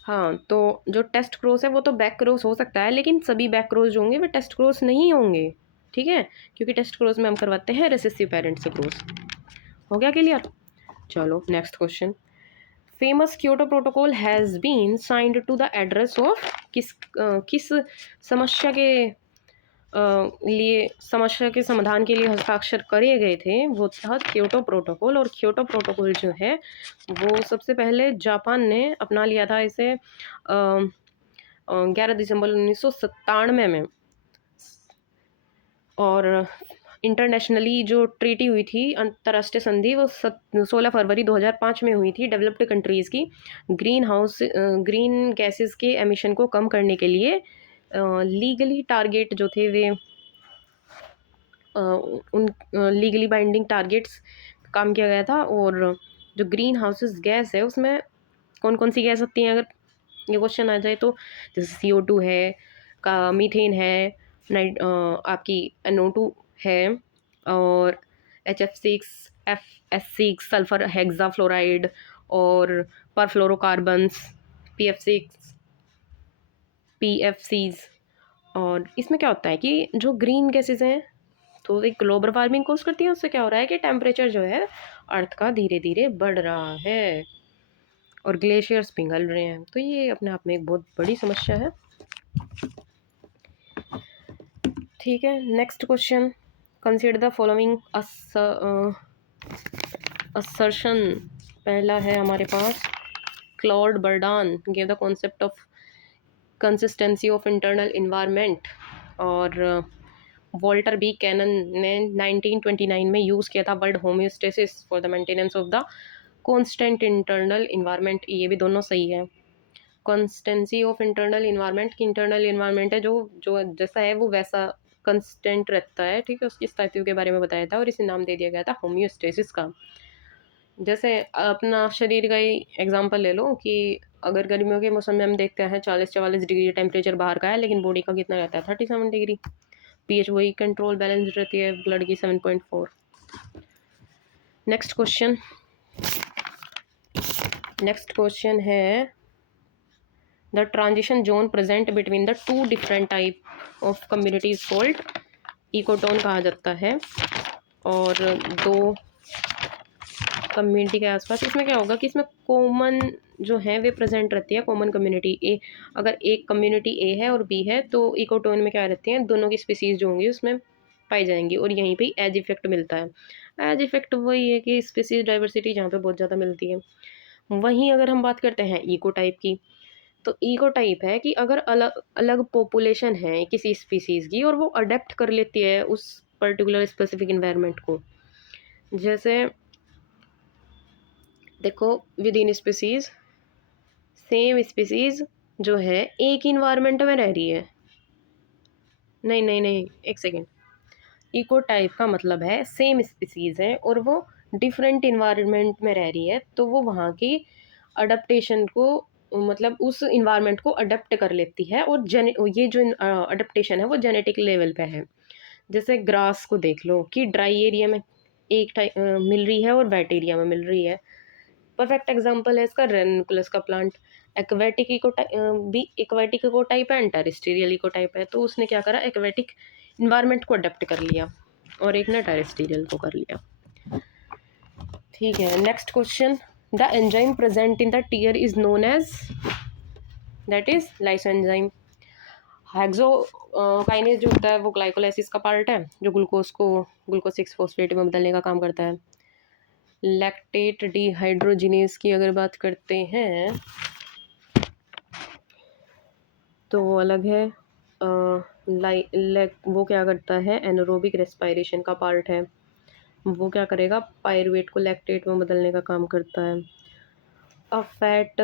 हाँ, तो जो टेस्ट क्रॉस है वो तो बैक क्रॉस हो सकता है, लेकिन सभी बैक क्रॉस जो होंगे वे टेस्ट क्रॉस नहीं होंगे, ठीक है, क्योंकि टेस्ट क्रॉस में हम करवाते हैं रिसेसिव पेरेंट्स से क्रॉस। हो गया क्लियर? चलो next question, famous Kyoto Protocol has been signed to the address of, किस समस्या के लिए, समस्या के समाधान के लिए हस्ताक्षर करे गए थे, वो था क्योटो प्रोटोकॉल। और क्योटो प्रोटोकॉल जो है वो सबसे पहले जापान ने अपना लिया था इसे 11 दिसंबर 1997 में। और इंटरनेशनली जो ट्रीटी हुई थी, अंतर्राष्ट्रीय संधि, वो 16 फरवरी 2005 में हुई थी। डेवलप्ड कंट्रीज़ की ग्रीन गैसेस के एमिशन को कम करने के लिए लीगली टारगेट जो थे वे उन लीगली बाइंडिंग टारगेट्स काम किया गया था। और जो ग्रीन हाउसेस गैस है उसमें कौन कौन सी गैस होती हैं, अगर ये क्वेश्चन आ जाए तो, जैसे CO2 है, का मीथेन है, आपकी NO2 है, और HF6, FS6, सल्फर हेक्साफ्लोराइड, और परफ्लोरोकार्बन्स, PF6, PFCs। और इसमें क्या होता है कि जो ग्रीन गैसेस हैं तो एक ग्लोबल वार्मिंग कोस करती है, उससे क्या हो रहा है कि टेम्परेचर जो है अर्थ का धीरे धीरे बढ़ रहा है और ग्लेशियर्स पिघल रहे हैं। तो ये अपने आप में एक बहुत बड़ी समस्या है, ठीक है। Next question, consider the following assertion. पहला है हमारे पास, क्लॉड बर्डान give the concept of consistency of internal environment. और वॉल्टर बी कैनन ने 1929 में यूज़ किया था word homeostasis for the maintenance of the constant internal environment. ये भी दोनों सही है। कंसिस्टेंसी ऑफ इंटरनल इन्वायरमेंट की, इंटरनल इन्वायरमेंट है जो जो जैसा है वो वैसा कंस्टेंट रहता है, ठीक है, उसकी स्थितियों के बारे में बताया था और इसे नाम दे दिया गया था होम्योस्टेसिस का। जैसे अपना शरीर का ही एग्जांपल ले लो कि अगर गर्मियों के मौसम में हम देखते हैं 40-44 डिग्री टेम्परेचर बाहर का है, लेकिन बॉडी का कितना रहता है 37 डिग्री, pH वही कंट्रोल बैलेंस रहती है ब्लड की 7.4। नेक्स्ट क्वेश्चन है, the transition zone present between the two different type of communities called ecotone कहा जाता है। और दो कम्युनिटी के आसपास, इसमें क्या होगा कि इसमें कॉमन जो है वे प्रेजेंट रहती है, कॉमन कम्युनिटी ए। अगर एक कम्युनिटी ए है और बी है तो इकोटोन में क्या रहती हैं, दोनों की स्पीसीज जो होंगी उसमें पाई जाएंगी। और यहीं पे एज इफेक्ट मिलता है। एज इफेक्ट वही है कि स्पीसीज डाइवर्सिटी जहाँ पे बहुत ज़्यादा मिलती है। वहीं अगर हम बात करते हैं इको टाइप की, तो इको टाइप है कि अगर अलग अलग पॉपुलेशन है किसी स्पीसीज़ की और वो अडेप्ट कर लेती है उस पर्टिकुलर स्पेसिफिक इन्वायरमेंट को। जैसे देखो, with in species, same species जो है एक इन्वायरमेंट में रह रही है, नहीं नहीं नहीं, एक सेकेंड, इको टाइप का मतलब है सेम स्पीसीज है और वो डिफरेंट इन्वायरमेंट में रह रही है, तो वो वहाँ की अडप्टेशन को, मतलब उस इन्वायरमेंट को अडेप्ट कर लेती है। और ये जो अडप्टेशन है वो जेनेटिक लेवल पे है। जैसे ग्रास को देख लो कि ड्राई एरिया में एक टाइप मिल रही है और वेट एरिया में मिल रही है। परफेक्ट एग्जांपल है इसका रेनकुलस का प्लांट। एक्वेटिक इको टाइप है, टेरेस्ट्रियल इको टाइप है। तो उसने क्या करा, एक्वेटिक इन्वायरमेंट को अडेप्ट कर लिया और एक ने टेरेस्ट्रियल को कर लिया। ठीक है, next question, the enzyme present in the tear is known as, that is lysozyme. Hexokinase जो होता है वो ग्लाइकोलाइसिस का पार्ट है, जो ग्लूकोज को ग्लूकोज 6 फॉस्फेट में बदलने का काम करता है। लैक्टेट डिहाइड्रोजिनेज की अगर बात करते हैं तो वो अलग है। वो क्या करता है, एनारोबिक रेस्पिरेशन का पार्ट है। वो क्या करेगा, पायरुवेट को लैक्टेट में बदलने का काम करता है। फैट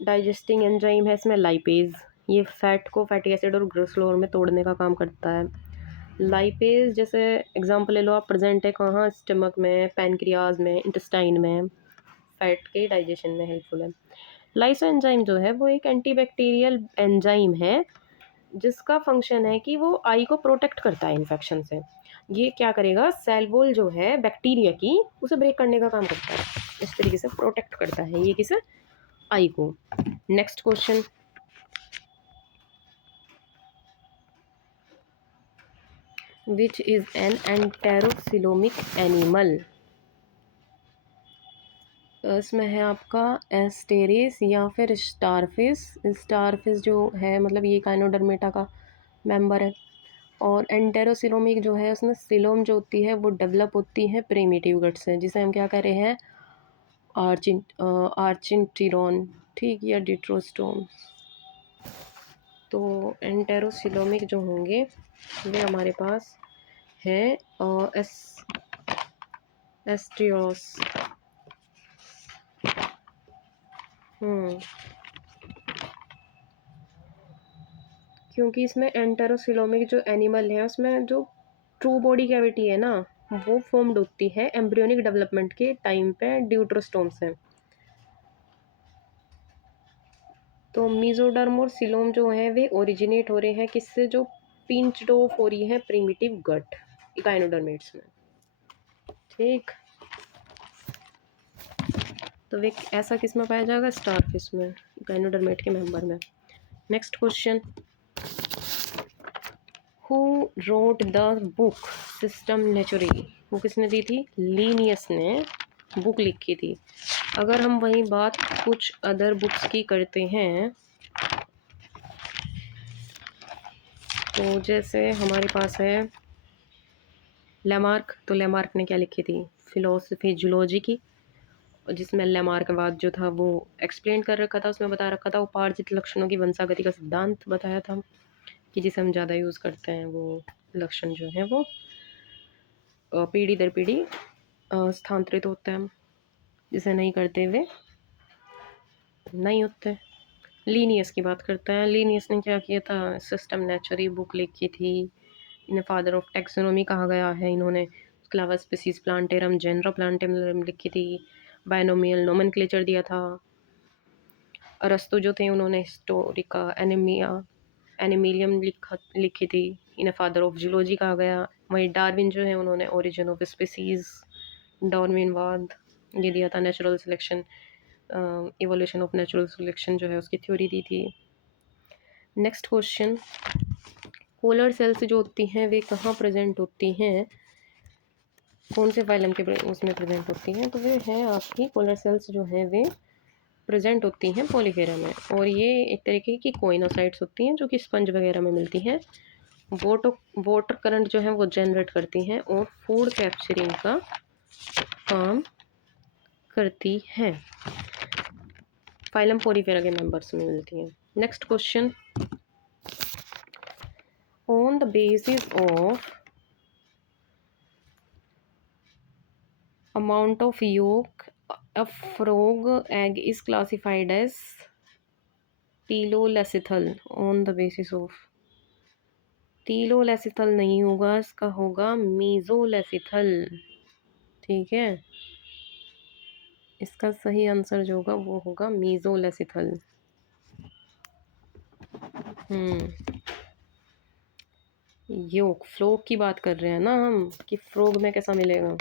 डाइजेस्टिंग एंजाइम है इसमें लाइपेज, ये फैट को फैटी एसिड और ग्लिसरॉल में तोड़ने का काम करता है। लाइपेज जैसे एग्जांपल ले लो आप, प्रेजेंट है कहाँ, स्टमक में, पैनक्रियाज में, इंटेस्टाइन में, फैट के डाइजेशन में हेल्पफुल है। लाइसोएंजाइम जो है वो एक एंटीबैक्टीरियल एंजाइम है जिसका फंक्शन है कि वो आई को प्रोटेक्ट करता है इन्फेक्शन से। ये क्या करेगा, सेल वॉल जो है बैक्टीरिया की उसे ब्रेक करने का काम करता है, इस तरीके से प्रोटेक्ट करता है ये किसे, आई को। Next question, which is an enterocoelomic animal. इसमें है आपका एस्टेरिस या फिर स्टारफिश। स्टारफिश जो है मतलब ये काइनोडर्मेटा का मेंबर है। और एंटेरोसिलोमिक जो है उसमें सिलोम जो होती है वो डेवलप होती है प्रिमिटिव गट से, जिसे हम क्या कह रहे हैं, आर्चिनटिरॉन, ठीक, या डिट्रोस्टोम। तो एंटेरोसिलोमिक जो होंगे वे हमारे पास है एस्टियोस। क्योंकि इसमें एंटेरोसिलोमिक जो एनिमल है उसमें जो ट्रू बॉडी कैविटी है ना वो फॉर्म्ड होती है एम्ब्रियोनिक डेवलपमेंट के टाइम पे ड्यूट्रोस्टोम से। तो मीजोडर्म और सिलोम जो है वे ओरिजिनेट हो रहे हैं किससे, जो पिंच्ड ऑफ हो रही है प्रिमिटिव गट इकाइनोडर्मेट्स में, ठीक। तो वे ऐसा किस में पाया जाएगा, स्टारफिश में, इकाइनोडर्मेट के मेंबर में। Next question, who wrote the book systema naturae. वो किसने दी थी, लीनियस ने बुक लिखी थी। अगर हम वही बात कुछ अदर बुक्स की करते हैं तो जैसे हमारे पास है लेमार्क, तो लेमार्क ने क्या लिखी थी, फिलोसफी जूलॉजी की, जिसमें लेमार्क बाद जो था वो एक्सप्लेन कर रखा था, उसमें बता रखा था उपार्जित लक्षणों की वंशागति का सिद्धांत बताया था कि जिसे हम ज़्यादा यूज़ करते हैं वो लक्षण जो है वो पीढ़ी दर पीढ़ी स्थानांतरित होते हैं, जिसे नहीं करते हुए नहीं होते। लीनियस की बात करते हैं, लीनियस ने क्या किया था, सिस्टम नेचुरी बुक लिखी थी, इन्हें फादर ऑफ टेक्सोनोमी कहा गया है इन्होंने। उसके अलावा स्पीसीज प्लांटेरम, जेनरा प्लांटेरम लिखी थी, बायनोमियल नोमेनक्लेचर दिया था। अरस्तु जो थे उन्होंने हिस्टोरिका एनिमिलियम लिखी थी, इन्हें फादर ऑफ जूलॉजी कहा गया। वहीं डार्विन जो है उन्होंने ओरिजिन ऑफ स्पीसीज, डार्विनवाद ये दिया था। Natural selection, evolution of natural selection जो है उसकी थ्योरी दी थी। नेक्स्ट क्वेश्चन, पोलर सेल्स जो होती हैं वे कहाँ प्रेजेंट होती हैं, कौन से फाइलम के उसमें प्रेजेंट होती हैं, तो वे हैं आपकी पोलर सेल्स जो हैं वे प्रेजेंट होती हैं पॉलीफेरा में। और ये एक तरीके की कोइनोसाइट्स होती हैं जो कि स्पंज वगैरह में मिलती हैं। वाटर करंट जो है वो जनरेट करती हैं और फूड कैप्चरिंग का काम करती हैं, फाइलम पॉलीफेरा के मेंबर्स में मिलती हैं। Next question, on the basis of amount of yolk a frog egg is classified as telolecithal on the basis of, telolecithal नहीं होगा, इसका होगा mesolecithal, ठीक है। इसका सही आंसर जो होगा वो होगा mesolecithal। योक फ्रोग की बात कर रहे हैं ना हम कि फ्रोग में कैसा मिलेगा,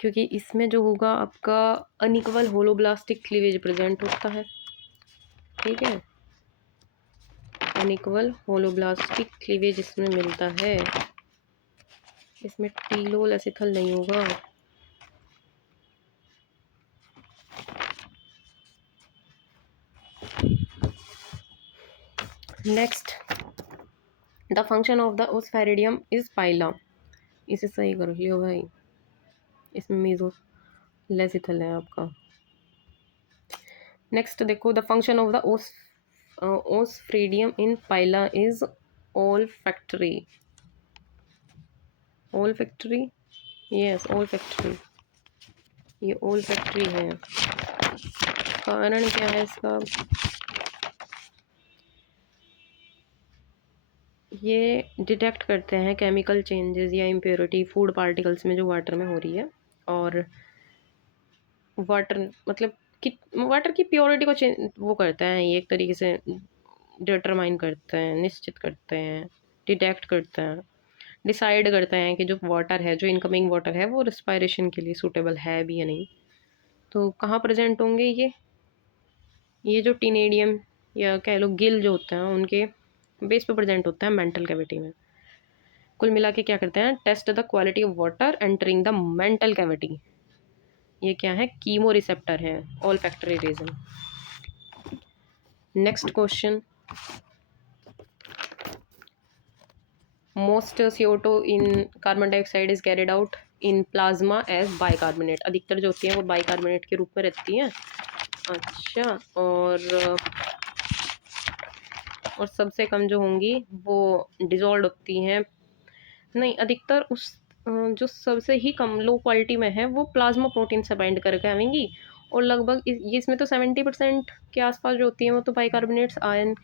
क्योंकि इसमें जो होगा आपका अनइक्वल होलोब्लास्टिक क्लीवेज प्रेजेंट होता है, ठीक है। अनइक्वल होलोब्लास्टिक क्लीवेज इसमें मिलता है। इसमें टीलोल एसिथल नहीं होगा। Next, the function of the osphradium is Pila. इसे सही कर लियो भाई, इसमें मीजो लेसिथल है आपका। नेक्स्ट देखो, the function of the osphradium in Pila is olfactory. Olfactory, yes olfactory, ये ऑल फैक्ट्री है। कारण क्या है इसका? ये डिटेक्ट करते हैं केमिकल चेंजेस या इम्प्योरिटी फूड पार्टिकल्स में जो वाटर में हो रही है, और वाटर मतलब कि वाटर की प्योरिटी को चेंज वो करते हैं, ये एक तरीके से डिटरमाइन करते हैं, निश्चित करते हैं, डिटेक्ट करते हैं, डिसाइड करते हैं कि जो वाटर है, जो इनकमिंग वाटर है, वो रिस्पायरेशन के लिए सूटेबल है भी या नहीं। तो कहाँ प्रेजेंट होंगे ये जो टीनेडियम या कह लो गिल जो होते हैं उनके बेस पे प्रेजेंट होता है मेंटल कैविटी में। कुल मिला के क्या करते हैं? Test the quality of water entering the mantle cavity. ये क्या है? कीमो रिसेप्टर है, olfactory region. Next question, most CO2 in carbon dioxide is carried out in plasma as bicarbonate. अधिकतर जो होती है वो बाइकार्बोनेट के रूप में रहती हैं। अच्छा, और सबसे कम जो होंगी वो डिजॉल्व होती हैं। नहीं, अधिकतर उस जो सबसे ही कम लो क्वालिटी में है वो प्लाज्मा प्रोटीन से बाइंड करके आएंगी, और लगभग ये इसमें तो 70% के आसपास जो होती हैं वो तो बाइकार्बोनेट्स आयन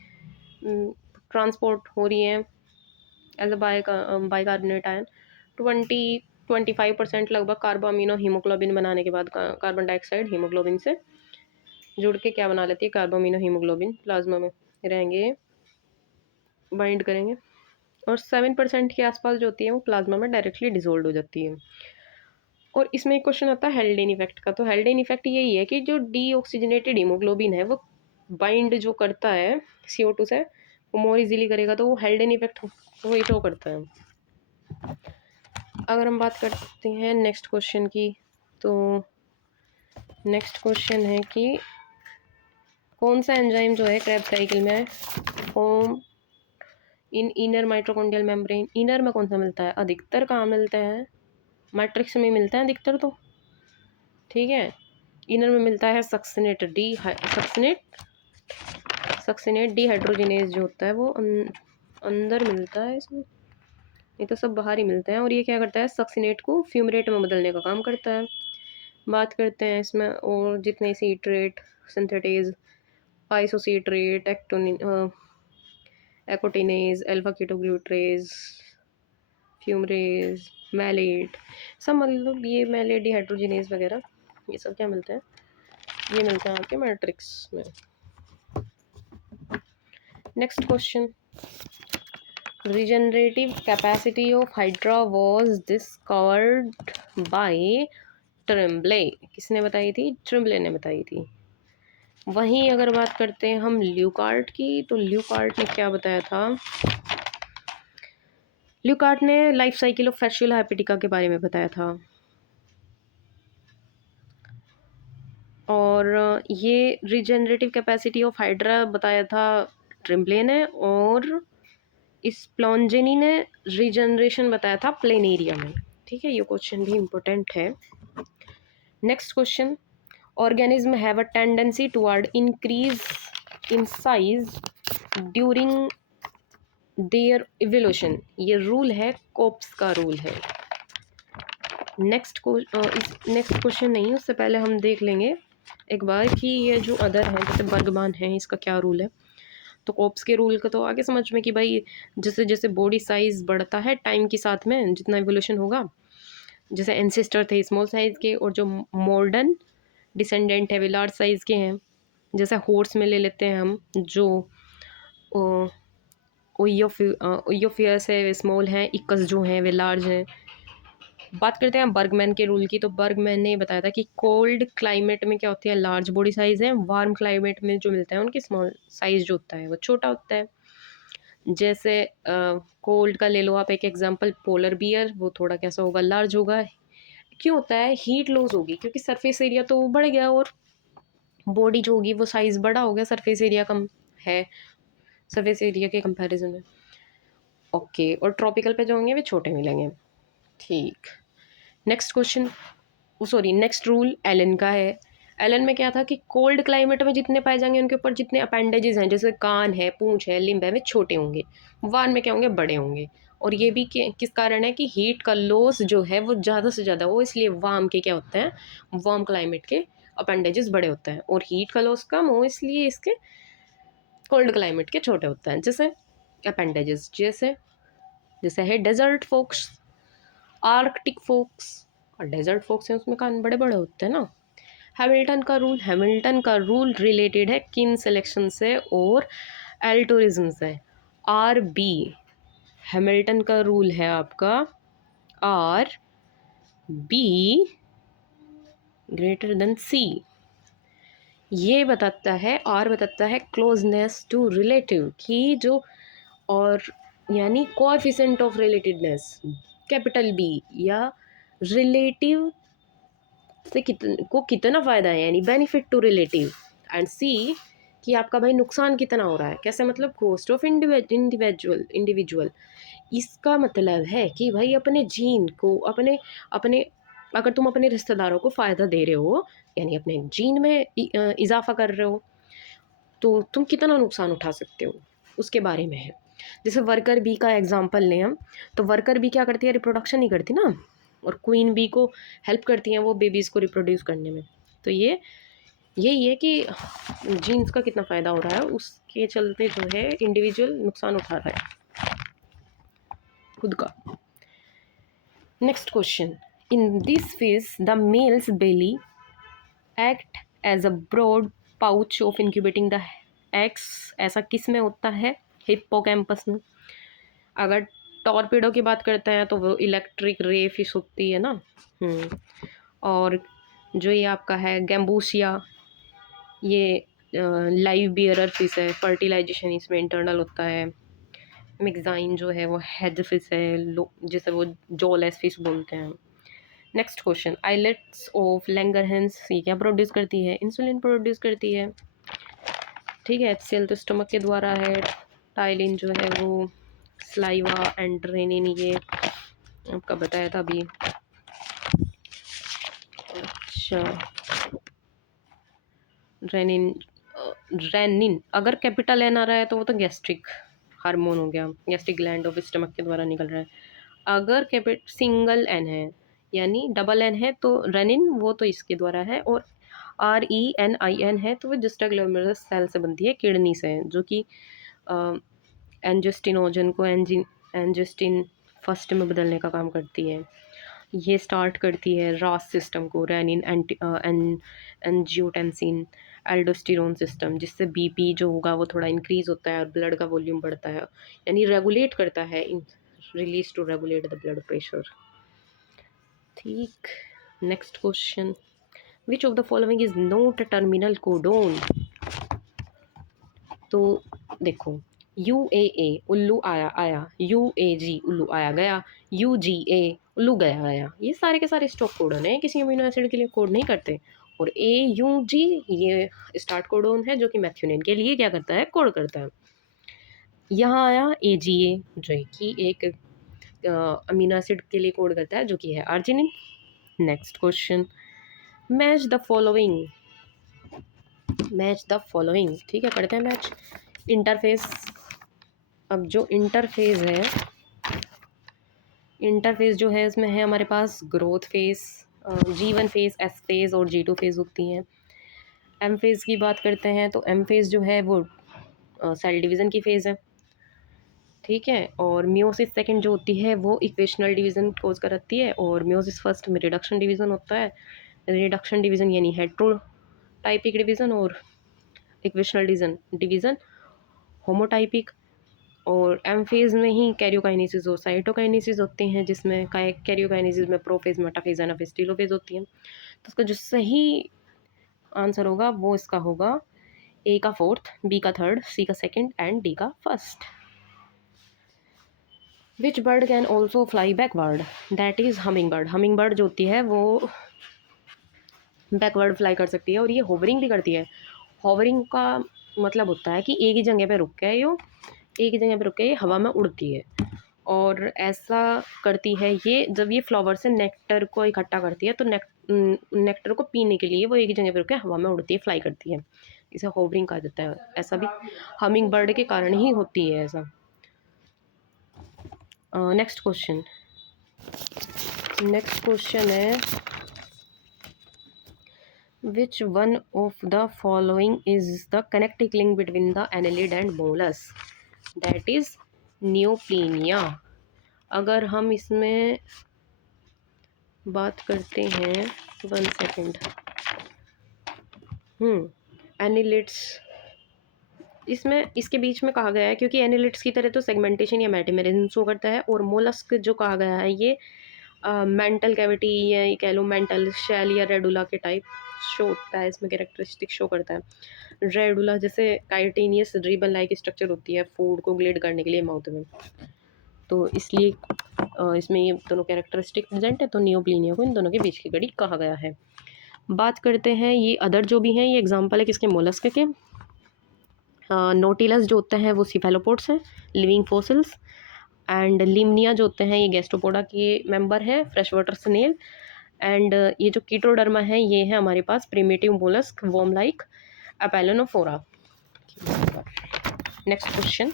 ट्रांसपोर्ट हो रही हैं एज अ बाइकार्बोनेट आयन। 25% लगभग कार्बोअमीनो हीमोग्लोबिन बनाने के बाद कार्बन डाइऑक्साइड हीमोग्लोबिन से जुड़ के क्या बना लेती है? कार्बोअमीनो हीमोग्लोबिन प्लाज्मा में रहेंगे, बाइंड करेंगे, और 7% के आसपास जो होती है वो प्लाज्मा में डायरेक्टली डिजोल्व हो जाती है। और इसमें एक क्वेश्चन आता है हेल्डेन इफेक्ट का। तो हेल्डेन इफेक्ट यही है कि जो डीऑक्सीजनेटेड हीमोग्लोबिन है वो बाइंड जो करता है CO2 से, वो मोर इजीली करेगा, तो वो हेल्डेन इफेक्ट वही शो करता है। अगर हम बात करते हैं नेक्स्ट क्वेश्चन की, तो नेक्स्ट क्वेश्चन है कि कौन सा एंजाइम जो है क्रेब्स साइकिल में form in inner mitochondrial membrane. Inner में कौन सा मिलता है? अधिकतर कहाँ मिलता है? मैट्रिक्स में मिलता है अधिकतर, तो ठीक है। इनर में मिलता है सक्सिनेट सक्सिनेट डिहाइड्रोजिनेज जो होता है वो अंदर मिलता है इसमें, ये तो सब बाहर ही मिलते हैं। और ये क्या करता है? सक्सिनेट को फ्यूमरेट में बदलने का काम करता है। बात करते हैं इसमें और जितने सीट्रेट, सिंथेटेज, आइसोसीट्रेट, एकोटिनेज, अल्फा कीटोग्लूट्रेज, फ्यूमरेज, मैलेट, सब मतलब ये मैलेट डिहाइड्रोजिनेज वगैरह ये सब क्या मिलते हैं? ये मिलता है आपके मैट्रिक्स में। Next question, regenerative capacity of hydra was discovered by Trembley. किसने बताई थी? ट्रिम्बले ने बताई थी। वहीं अगर बात करते हैं हम ल्यूकार्ट की, तो ल्यूकार्ट ने क्या बताया था? ल्यूकार्ट ने life cycle of Fasciola hepatica के बारे में बताया था। और ये रिजेनरेटिव कैपेसिटी ऑफ हाइड्रा बताया था ट्रिम्बले ने, और इस प्लॉन्जेनी ने रिजनरेशन बताया था प्लेनेरिया में। ठीक है, ये क्वेश्चन भी इम्पोर्टेंट है। Next question, organism have a tendency toward increase in size during their evolution. ये रूल है, कोप्स का रूल है। नेक्स्ट क्वेश्चन नहीं, उससे पहले हम देख लेंगे एक बार कि ये जो अदर है जैसे बर्गमान है, इसका क्या रूल है। तो कोप्स के रूल का तो आगे समझ में कि भाई जैसे जैसे बॉडी साइज़ बढ़ता है टाइम के साथ में, जितना इवोल्यूशन होगा, जैसे एंसेस्टर थे स्मॉल साइज़ के और जो मॉडर्न डिसेंडेंट है वे लार्ज साइज़ के हैं। जैसे हॉर्स में ले लेते हैं हम, जो ओयोफियस है वे स्मॉल हैं, इकस जो हैं वे लार्ज हैं। बात करते हैं बर्गमैन के रूल की, तो बर्गमैन ने बताया था कि कोल्ड क्लाइमेट में क्या होती है? लार्ज बॉडी साइज़ है। वार्म क्लाइमेट में जो मिलता है उनकी स्मॉल साइज़ जो होता है वो छोटा होता है। जैसे कोल्ड का ले लो आप एक एग्जांपल, पोलर बियर, वो थोड़ा कैसा होगा, लार्ज होगा। क्यों होता है? हीट लॉस होगी, क्योंकि सरफेस एरिया तो बढ़ गया और बॉडी जो होगी वो साइज़ बड़ा हो गया, सरफेस एरिया कम है सरफेस एरिया के कंपैरिजन में। ओके, और ट्रॉपिकल पे जो होंगे वे छोटे मिलेंगे। ठीक, next question, sorry next rule Allen का है। एलन में क्या था कि कोल्ड क्लाइमेट में जितने पाए जाएंगे उनके ऊपर जितने अपेंडेजेस हैं, जैसे कान है, पूंछ है, लिम्ब है, वे छोटे होंगे, वार्म में क्या होंगे, बड़े होंगे। और ये भी किस कारण है कि हीट का लॉस जो है वो ज़्यादा से ज़्यादा हो, इसलिए वार्म के क्या होते हैं, वार्म क्लाइमेट के अपेंडेजेस बड़े होते हैं, और हीट का लॉस कम हो इसलिए इसके कोल्ड क्लाइमेट के छोटे होते हैं। जैसे अपेंडेजेस, जैसे जैसे है डेजर्ट फोक्स, आर्कटिक फोक्स, और डेजर्ट फोक्स हैं उसमें कान बड़े बड़े होते हैं ना। हैमिल्टन का रूल रिलेटेड है किन सिलेक्शन से और एल्टोरिज्म से। आर बी, हैमिल्टन का रूल है आपका आर बी ग्रेटर देन सी। ये बताता है, आर बताता है क्लोजनेस टू रिलेटिव की जो, और यानी coefficient of relatedness, capital B, या रिलेटिव से कितना फ़ायदा है, यानी benefit to relative. And C कि आपका भाई नुकसान कितना हो रहा है, कैसे मतलब कॉस्ट ऑफ इंडिविजुअल। इसका मतलब है कि भाई अपने जीन को अपने अपने अगर तुम अपने रिश्तेदारों को फ़ायदा दे रहे हो, यानी अपने जीन में इजाफा कर रहे हो, तो तुम कितना नुकसान उठा सकते हो उसके बारे में है। जैसे वर्कर बी का एग्जांपल लें हम, तो वर्कर बी क्या करती है, रिप्रोडक्शन नहीं करती ना, और क्वीन बी को हेल्प करती हैं वो बेबीज़ को रिप्रोड्यूस करने में। तो यही है कि जीन्स का कितना फ़ायदा हो रहा है, उसके चलते जो है इंडिविजुअल नुकसान उठा रहा है खुद का। Next question, in this phase the males belly act as a brood pouch of incubating the eggs, ऐसा किस में होता है, हिप्पोकैम्पस में। अगर टॉर्पेडो की बात करते हैं तो वो इलेक्ट्रिक रे फिश होती है ना। और जो ये आपका है गैम्बूसिया, ये लाइव बियरर फिश है, फर्टिलाइजेशन इसमें इंटरनल होता है। मिक्साइन जो है वो हेड फिश है, जिसे वो जॉलेस फिश बोलते हैं। Next question, islets of Langerhans, ये क्या प्रोड्यूस करती है, इंसुलिन प्रोड्यूस करती है। ठीक है, एचसीएल तो स्टमक के द्वारा है, टाइलिन जो है वो स्लाइवा एंड रेनिन, ये आपका बताया था अभी। अच्छा, रेनिन, रेनिन अगर कैपिटल एन आ रहा है तो वो तो गैस्ट्रिक हार्मोन हो गया, गैस्ट्रिक ग्लैंड ऑफ स्टमक के द्वारा निकल रहा है। अगर सिंगल एन है यानी डबल एन है तो रेनिन, वो तो इसके द्वारा है। और RENIN है तो वो जुस्टाग्लोमेरुलस सेल से बनती है, किडनी से, जो कि एंजियोस्टिनोजन को एंजियोस्टिन फर्स्ट में बदलने का काम करती है। ये स्टार्ट करती है रास सिस्टम को, रेनिन एंजियोटेंसिन एल्डोस्टेरोन सिस्टम, जिससे बीपी जो होगा वो थोड़ा इंक्रीज़ होता है और ब्लड का वॉल्यूम बढ़ता है, यानी रेगुलेट करता है, release to regulate the blood pressure. ठीक, next question, which of the following is not terminal codon. तो देखो, UAA उल्लू आया आया, UAG उल्लू आया गया, UGA उल्लू गया गया, ये सारे के सारे स्टॉप कोडन है, किसी अमीनो एसिड के लिए कोड नहीं करते। और AUG ये स्टार्ट कोडोन है जो कि मैथ्यूनिन के लिए क्या करता है, कोड करता है। यहाँ आया AGA जो कि एक अमीनो एसिड के लिए कोड करता है, जो कि है arginine. Next question, match the following, ठीक है, करते हैं मैच। इंटरफेस, अब जो इंटरफेस है, इंटरफेस जो है इसमें है हमारे पास growth phase, G1 phase, S phase और G2 फेज होती हैं। M फेज की बात करते हैं तो M फेज जो है वो सेल डिवीज़न की फेज़ है, ठीक है। और मियोसिस सेकंड जो होती है वो इक्वेशनल डिवीज़न कोज कराती है, और मियोसिस फर्स्ट में रिडक्शन डिवीज़न होता है। रिडक्शन डिवीज़न यानी हेट्रोटाइपिक डिवीज़न, और इक्वेशनल डिवीज़न होमोटाइपिक। और एम फेज़ में ही कैरियोकाइनेसिस और साइटोकाइनेसिस होते हैं, जिसमें कैरियोकाइनेसिस में प्रोफेज, मेटाफेज, एनाफेज, टेलोफेज होती हैं। तो उसका जो सही आंसर होगा वो इसका होगा A का फोर्थ, B का थर्ड, C का सेकंड एंड D का first. Which bird can also fly backward, that is humming bird. Humming bird जो होती है वो बैकवर्ड फ्लाई कर सकती है और ये होवरिंग भी करती है। होवरिंग का मतलब होता है कि एक ही जगह पे रुक के यो एक ही जगह पे रुक के ये हवा में उड़ती है। और ऐसा करती है ये जब ये फ्लावर से नेक्टर को इकट्ठा करती है, तो नेक्टर को पीने के लिए वो एक ही जगह पे रुक के हवा में उड़ती है, फ्लाई करती है। इसे होवरिंग कहा जाता है। ऐसा भी हमिंग बर्ड के कारण ही होती है ऐसा। नेक्स्ट क्वेश्चन है which one of the following is the connecting link between the annelid and molus, that is neoplenia। अगर हम इसमें बात करते हैं 1 सेकेंड। एनिलिड्स इसमें इसके बीच में कहा गया है क्योंकि एनिलिड्स की तरह तो सेगमेंटेशन या मेटामेरिज्म शो करता है, और मोलस्क जो कहा गया है ये मेंटल कैविटी या कह लो मेंटल शेल या रेडुला के टाइप शो होता है, इसमें कैरेक्टरिस्टिक शो करता है। रेडुला जैसे काइटिनियस रिबन लाइक स्ट्रक्चर होती है फूड को ग्लेड करने के लिए माउथ में, तो इसलिए इसमें ये दोनों कैरेक्टरिस्टिक प्रेजेंट है, तो नियोप्लीनिया को इन दोनों के बीच की कड़ी कहा गया है। बात करते हैं ये अदर जो भी हैं, ये एग्जांपल है किसके, मोलस्क के। नोटिलस जो होते हैं वो सिफेलोपोड्स हैं, लिविंग फोसिल्स। एंड लिमनिया जो होते हैं ये गैस्ट्रोपोडा के मेंबर हैं, फ्रेश वाटर स्नेल। एंड ये जो कीटोडर्मा है ये है हमारे पास primitive mollusc worm like Aplacophora. Next question,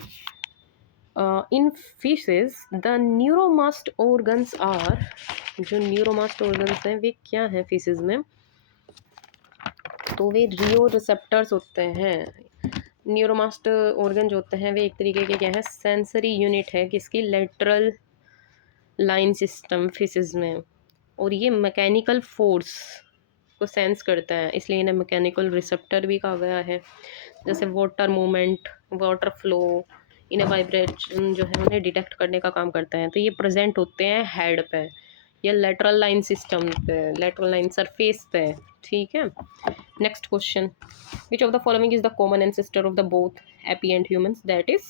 in fishes the neuromast organs are, जो न्यूरोमास्ट ऑर्गन्स हैं वे क्या हैं फिशेस में, तो वे रियो रिसेप्टर्स होते हैं। न्यूरोमास्ट ऑर्गन जो होते हैं वे एक तरीके के क्या है, सेंसरी यूनिट है किसकी, लेटरल लाइन सिस्टम फिशेस में, और ये मैकेनिकल फोर्स को सेंस करता है, इसलिए इन्हें मैकेनिकल रिसेप्टर भी कहा गया है। जैसे वाटर मूवमेंट, वाटर फ्लो, इन्हें वाइब्रेशन जो है उन्हें डिटेक्ट करने का काम करता है। तो ये प्रेजेंट होते हैं हेड पे या लेटरल लाइन सिस्टम पे, लेटरल लाइन सरफेस पे, ठीक है। Next question, which of the following is the common ancestor of the both AP and humans, that is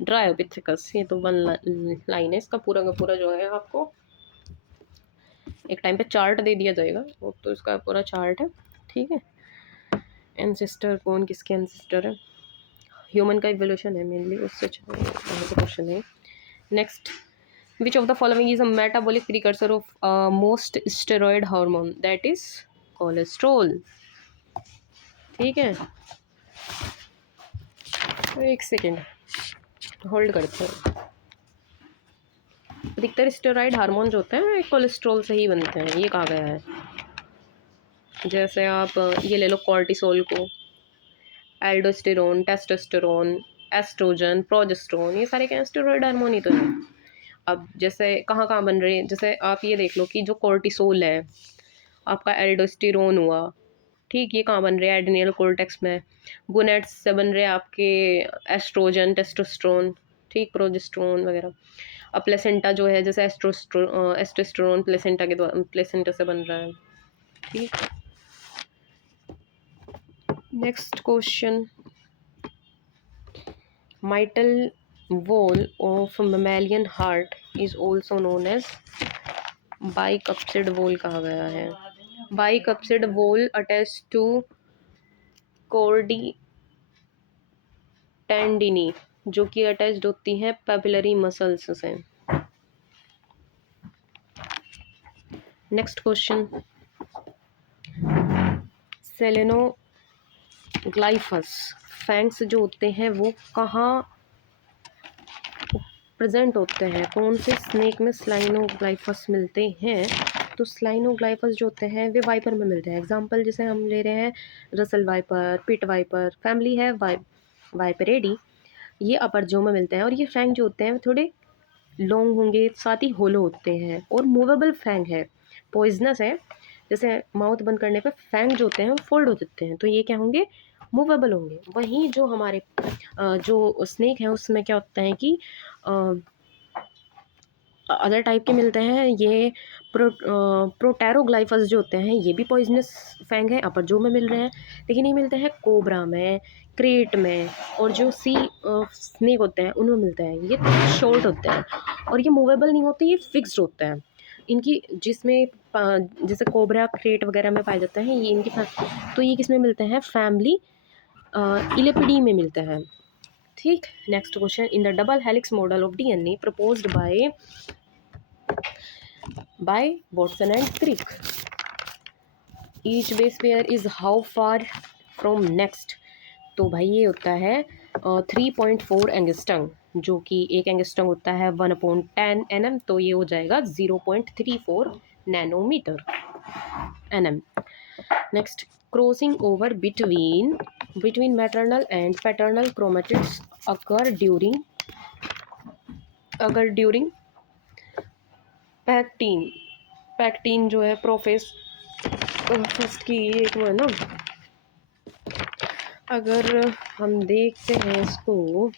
Dryopithecus. ये तो 1 लाइन है, इसका पूरा का पूरा जो है आपको एक टाइम पे चार्ट दे दिया जाएगा, वो तो इसका पूरा चार्ट है, ठीक है। एंसेस्टर कौन किसके एंसेस्टर है, ह्यूमन का इवोल्यूशन है मेनली, उससे क्वेश्चन है। Next, which of the following is a metabolic precursor of most steroid hormone, that is cholesterol, ठीक है। एक सेकेंड होल्ड करते हैं। अधिकतर स्टेरॉयड हार्मोन जो होते हैं कोलेस्ट्रॉल से ही बनते हैं, ये कहा गया है। जैसे आप ये ले लो कॉर्टिसोल को, एल्डोस्टेरोन, टेस्टोस्टेरोन, एस्ट्रोजन, प्रोजेस्टेरोन, ये सारे क्या स्टेरॉयड हार्मोन ही तो हैं। अब जैसे कहाँ कहाँ बन रहे हैं, जैसे आप ये देख लो कि जो कॉर्टिसोल है आपका एल्डोस्टेरोन हुआ, ठीक, ये कहाँ बन रहे हैं, एड्रिनल कोर्टेक्स में। गोनेड्स से बन रहे हैं आपके एस्ट्रोजन, टेस्टोस्टेरोन, ठीक, प्रोजेस्टेरोन वगैरह। अब प्लेसेंटा जो है जैसे एस्टेस्टेरोन प्लेसेंटा के द्वारा, प्लेसेंटा से बन रहा है, ठीक। Next question, mitral valve of mammalian heart is also known as bicuspid valve कहा गया है। Bicuspid valve attach to chordae tendineae जो कि अटैच्ड होती हैं पेपिलरी मसल्स से। नेक्स्ट क्वेश्चन, सेलेनोग्लाइफस फैंग्स जो होते हैं वो कहाँ प्रेजेंट होते हैं, कौन से स्नेक में स्लाइनोग्लाइफस मिलते हैं, तो स्लाइनोग्लाइफस जो होते हैं वे वाइपर में मिलते हैं। एग्जांपल जैसे हम ले रहे हैं Russell viper, pit viper, family है वाइपरेडी, ये अपर जो में मिलते हैं। और ये फैंग जो होते हैं थोड़े लॉन्ग होंगे, साथ ही होलो होते हैं, और मूवेबल फैंग है, पॉइजनस है। जैसे माउथ बंद करने पे फैंग जो होते हैं वो फोल्ड हो जाते हैं, तो ये क्या होंगे, मूवेबल होंगे। वहीं जो हमारे जो स्नेक है उसमें क्या होता है कि अदर टाइप के मिलते हैं ये प्रोटेरोग्लाइफस जो होते हैं ये भी पॉइजनस फैंग है अपर में मिल रहे हैं, लेकिन ये मिलते हैं कोबरा में, क्रेट में, और जो सी स्नेक होते हैं उनमें मिलते हैं। ये शॉर्ट होते हैं और ये मूवेबल नहीं होते, ये फिक्स्ड होते हैं। इनकी जिसमें जैसे कोबरा क्रेट वगैरह में पाए जाते हैं ये इनकी तो ये किस में मिलते हैं, फैमिली इलेपिडी में मिलते हैं। ठीक, next question, in the double helix model of DNA proposed by Watson and Crick, each base pair is how far from next. तो भाई ये होता है 3.4 एंगस्ट्रम, जो कि एक एंगस्ट्रम होता है 1/10 nm, तो ये हो जाएगा 0.34 nanometre nm। Next, crossing over between maternal and paternal chromatids अगर ड्यूरिंग पैक्टीन जो है प्रोफेस फर्स्ट की एक वो है ना, अगर हम देखते हैं इसको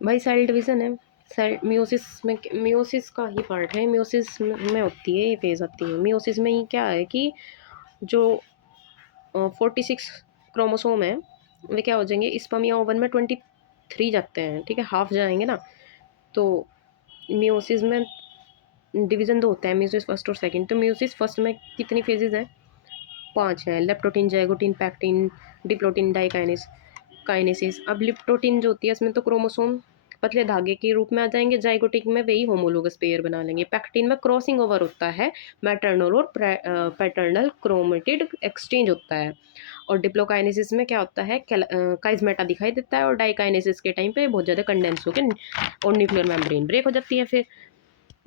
भाई सेल डिवीज़न है, सेल मियोसिस का ही पार्ट है, मियोसिस में होती है ये फेज आती है। मियोसिस में ही क्या है कि जो 46 क्रोमोसोम है वे क्या हो जाएंगे, स्पर्म या ओवन में 23 जाते हैं, ठीक है, हाफ जाएंगे ना। तो मियोसिस में डिवीज़न 2 होता है, मियोसिस फर्स्ट और सेकंड। तो मियोसिस फर्स्ट में कितनी फेजेस हैं, 5 हैं, leptotene, zygotene, pectin, diplotene, kinesis. अब लिप्टोटीन जो होती है इसमें तो क्रोमोसोम पतले धागे के रूप में आ जाएंगे, जाइगोटिक में वही होमोलोगस पेयर बना लेंगे। पैक्टीन में क्रॉसिंग ओवर होता है, मैटरनल और पैटर्नल क्रोमेटिड एक्सचेंज होता है। और डिप्लोकाइनेसिस में क्या होता है, काइजमेटा दिखाई देता है, और डाइकाइनेसिस के टाइम पे बहुत ज़्यादा कंडेंस होकर और न्यूक्लियर मेम्ब्रेन ब्रेक हो जाती है। फिर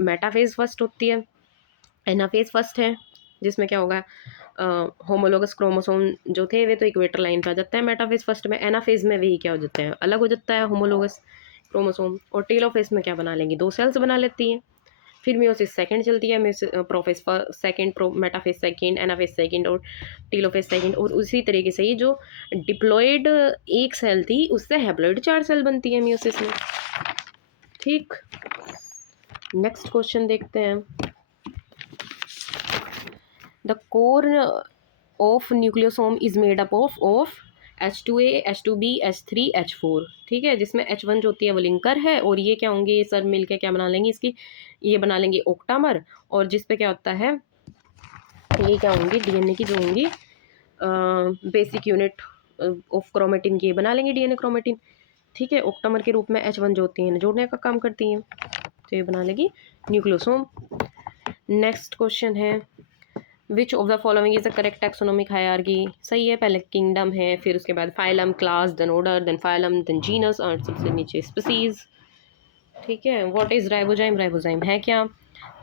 मेटाफेज फर्स्ट होती है, एनाफेज फर्स्ट है, जिसमें क्या होगा, होमोलोगस क्रोमोसोम जो थे वे तो इक्वेटर लाइन पे आ जाते हैं मेटाफेज फर्स्ट में। एनाफेज में वही क्या हो जाते हैं, अलग हो जाता है होमोलोगस क्रोमोसोम। और टेलोफेज में क्या बना लेंगी, 2 सेल्स बना लेती हैं। फिर मियोसिस सेकंड चलती है, prophase second, metaphase second, anaphase second और टेलोफेज सेकंड। और उसी तरीके से ही जो डिप्लॉयड एक सेल थी उससे हैप्लॉयड 4 सेल बनती है मियोसिस में। ठीक, नेक्स्ट क्वेश्चन देखते हैं। The core of nucleosome is made up of H2A, H2B, H3, H4, ठीक है, जिसमें H1 जो होती है वो लिंकर है, और ये क्या होंगे, ये सब मिलके क्या बना लेंगे इसकी, ये बना लेंगे ओक्टामर। और जिस पे क्या होता है, ये क्या होंगी, डीएनए की जो होंगी बेसिक यूनिट ऑफ क्रोमेटिन, ये बना लेंगे डीएनए क्रोमेटिन, ठीक है। ओक्टामर के रूप में H1 जो होती है जोड़ने का काम करती हैं, तो ये बना लेगी न्यूक्लियोसोम। नेक्स्ट क्वेश्चन है, which of the following is the correct taxonomic hierarchy. सही है, पहले किंगडम है, फिर उसके बाद phylum, class, then order, then phylum, then genus, और सबसे नीचे स्पीसीज, ठीक है। व्हाट इज राइबोजाइम, राइबोजाइम है क्या,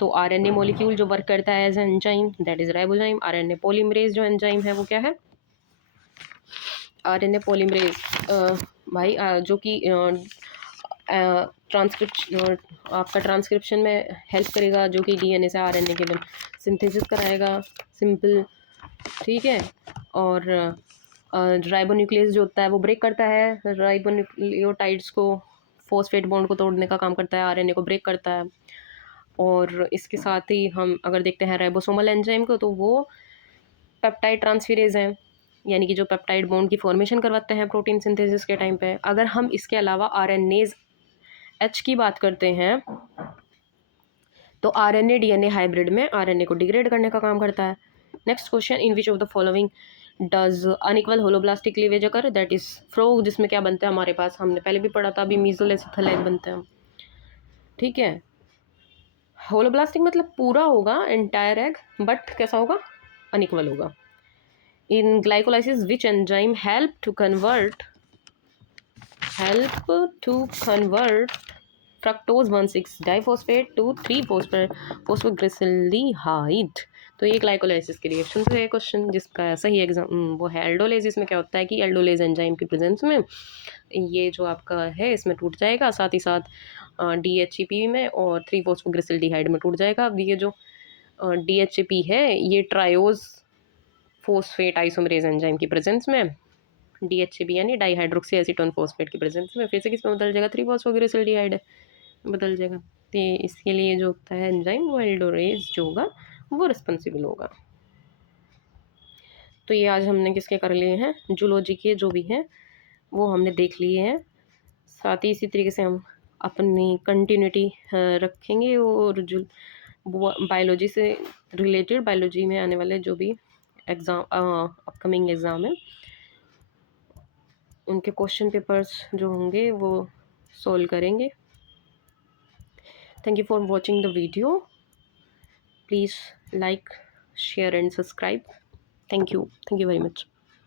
तो आरएनए मॉलिक्यूल जो वर्क करता है as enzyme, that is ribozyme. RNA polymerase जो एंजाइम है वो क्या है, आरएनए पॉलीमरेज भाई जो कि ट्रांसक्रिप्शन, आपका ट्रांसक्रिप्शन में हेल्प करेगा, जो कि डीएनए से आरएनए के लिए सिंथेसिस कराएगा, सिंपल, ठीक है। और राइबोन्यूक्लियस जो होता है वो ब्रेक करता है राइबोन्यूक्लियोटाइड्स को, फॉस्फेट बॉन्ड को तोड़ने का काम करता है, आरएनए को ब्रेक करता है। और इसके साथ ही हम अगर देखते हैं राइबोसोमल एंजाइम को, तो वो पेप्टाइड ट्रांसफेरेज हैं, यानी कि जो पेप्टाइड बॉन्ड की फॉर्मेशन करवाते हैं प्रोटीन सिंथेसिस के टाइम पे। अगर हम इसके अलावा आरएनएज एच की बात करते हैं, तो आरएनए डीएनए हाइब्रिड में आरएनए को डिग्रेड करने का काम करता है। Next question, in which of the following does unequal holoblastic cleavage occur, that is frog, जिसमें क्या बनता है हमारे पास, हमने पहले भी पढ़ा था, अभी मीजोलेसिथल एग बनते हैं, ठीक है। होलोब्लास्टिक मतलब पूरा होगा एंटायर एग, बट कैसा होगा, अनइक्वल होगा। In glycolysis which enzyme help to convert fructose 1,6 diphosphate to three phosphoglyceride. तो ये ग्लाइकोलाइसिस के रिएक्शन से है क्वेश्चन, जिसका सही एग्जाम वो है एल्डोलेज। इसमें क्या होता है कि एल्डोलेज एंजाइम की प्रेजेंस में ये जो आपका है इसमें टूट जाएगा, साथ ही साथ DHEP में और 3-फॉस्फोग्लिसराइड में टूट जाएगा। अब ये जो DHEP है ये ट्रायोज फॉस्फेट आइसोमरेज एंजाइम की प्रेजेंस में DHAB यानी डाईहाइड्रोक्सी एसीटोन फॉस्फेट की प्रेजेंस में फिर से किस में बदल जाएगा, 3-फॉस्फोग्लिसरॉल्डिहाइड है, बदल जाएगा। तो इसके लिए जो होता है एंजाइम वो एल्डोरेज जो होगा वो रिस्पॉन्सिबल होगा। तो ये आज हमने किसके कर लिए हैं, जूलॉजी के जो भी हैं वो हमने देख लिए हैं। साथ ही इसी तरीके से हम अपनी कंटिन्यूटी रखेंगे और जो बायोलॉजी से रिलेटेड, बायोलॉजी में आने वाले जो भी एग्ज़ाम अपकमिंग एग्ज़ाम है उनके क्वेश्चन पेपर्स जो होंगे वो सोल्व करेंगे। Thank you for watching the video. Please like, share and subscribe. Thank you very much.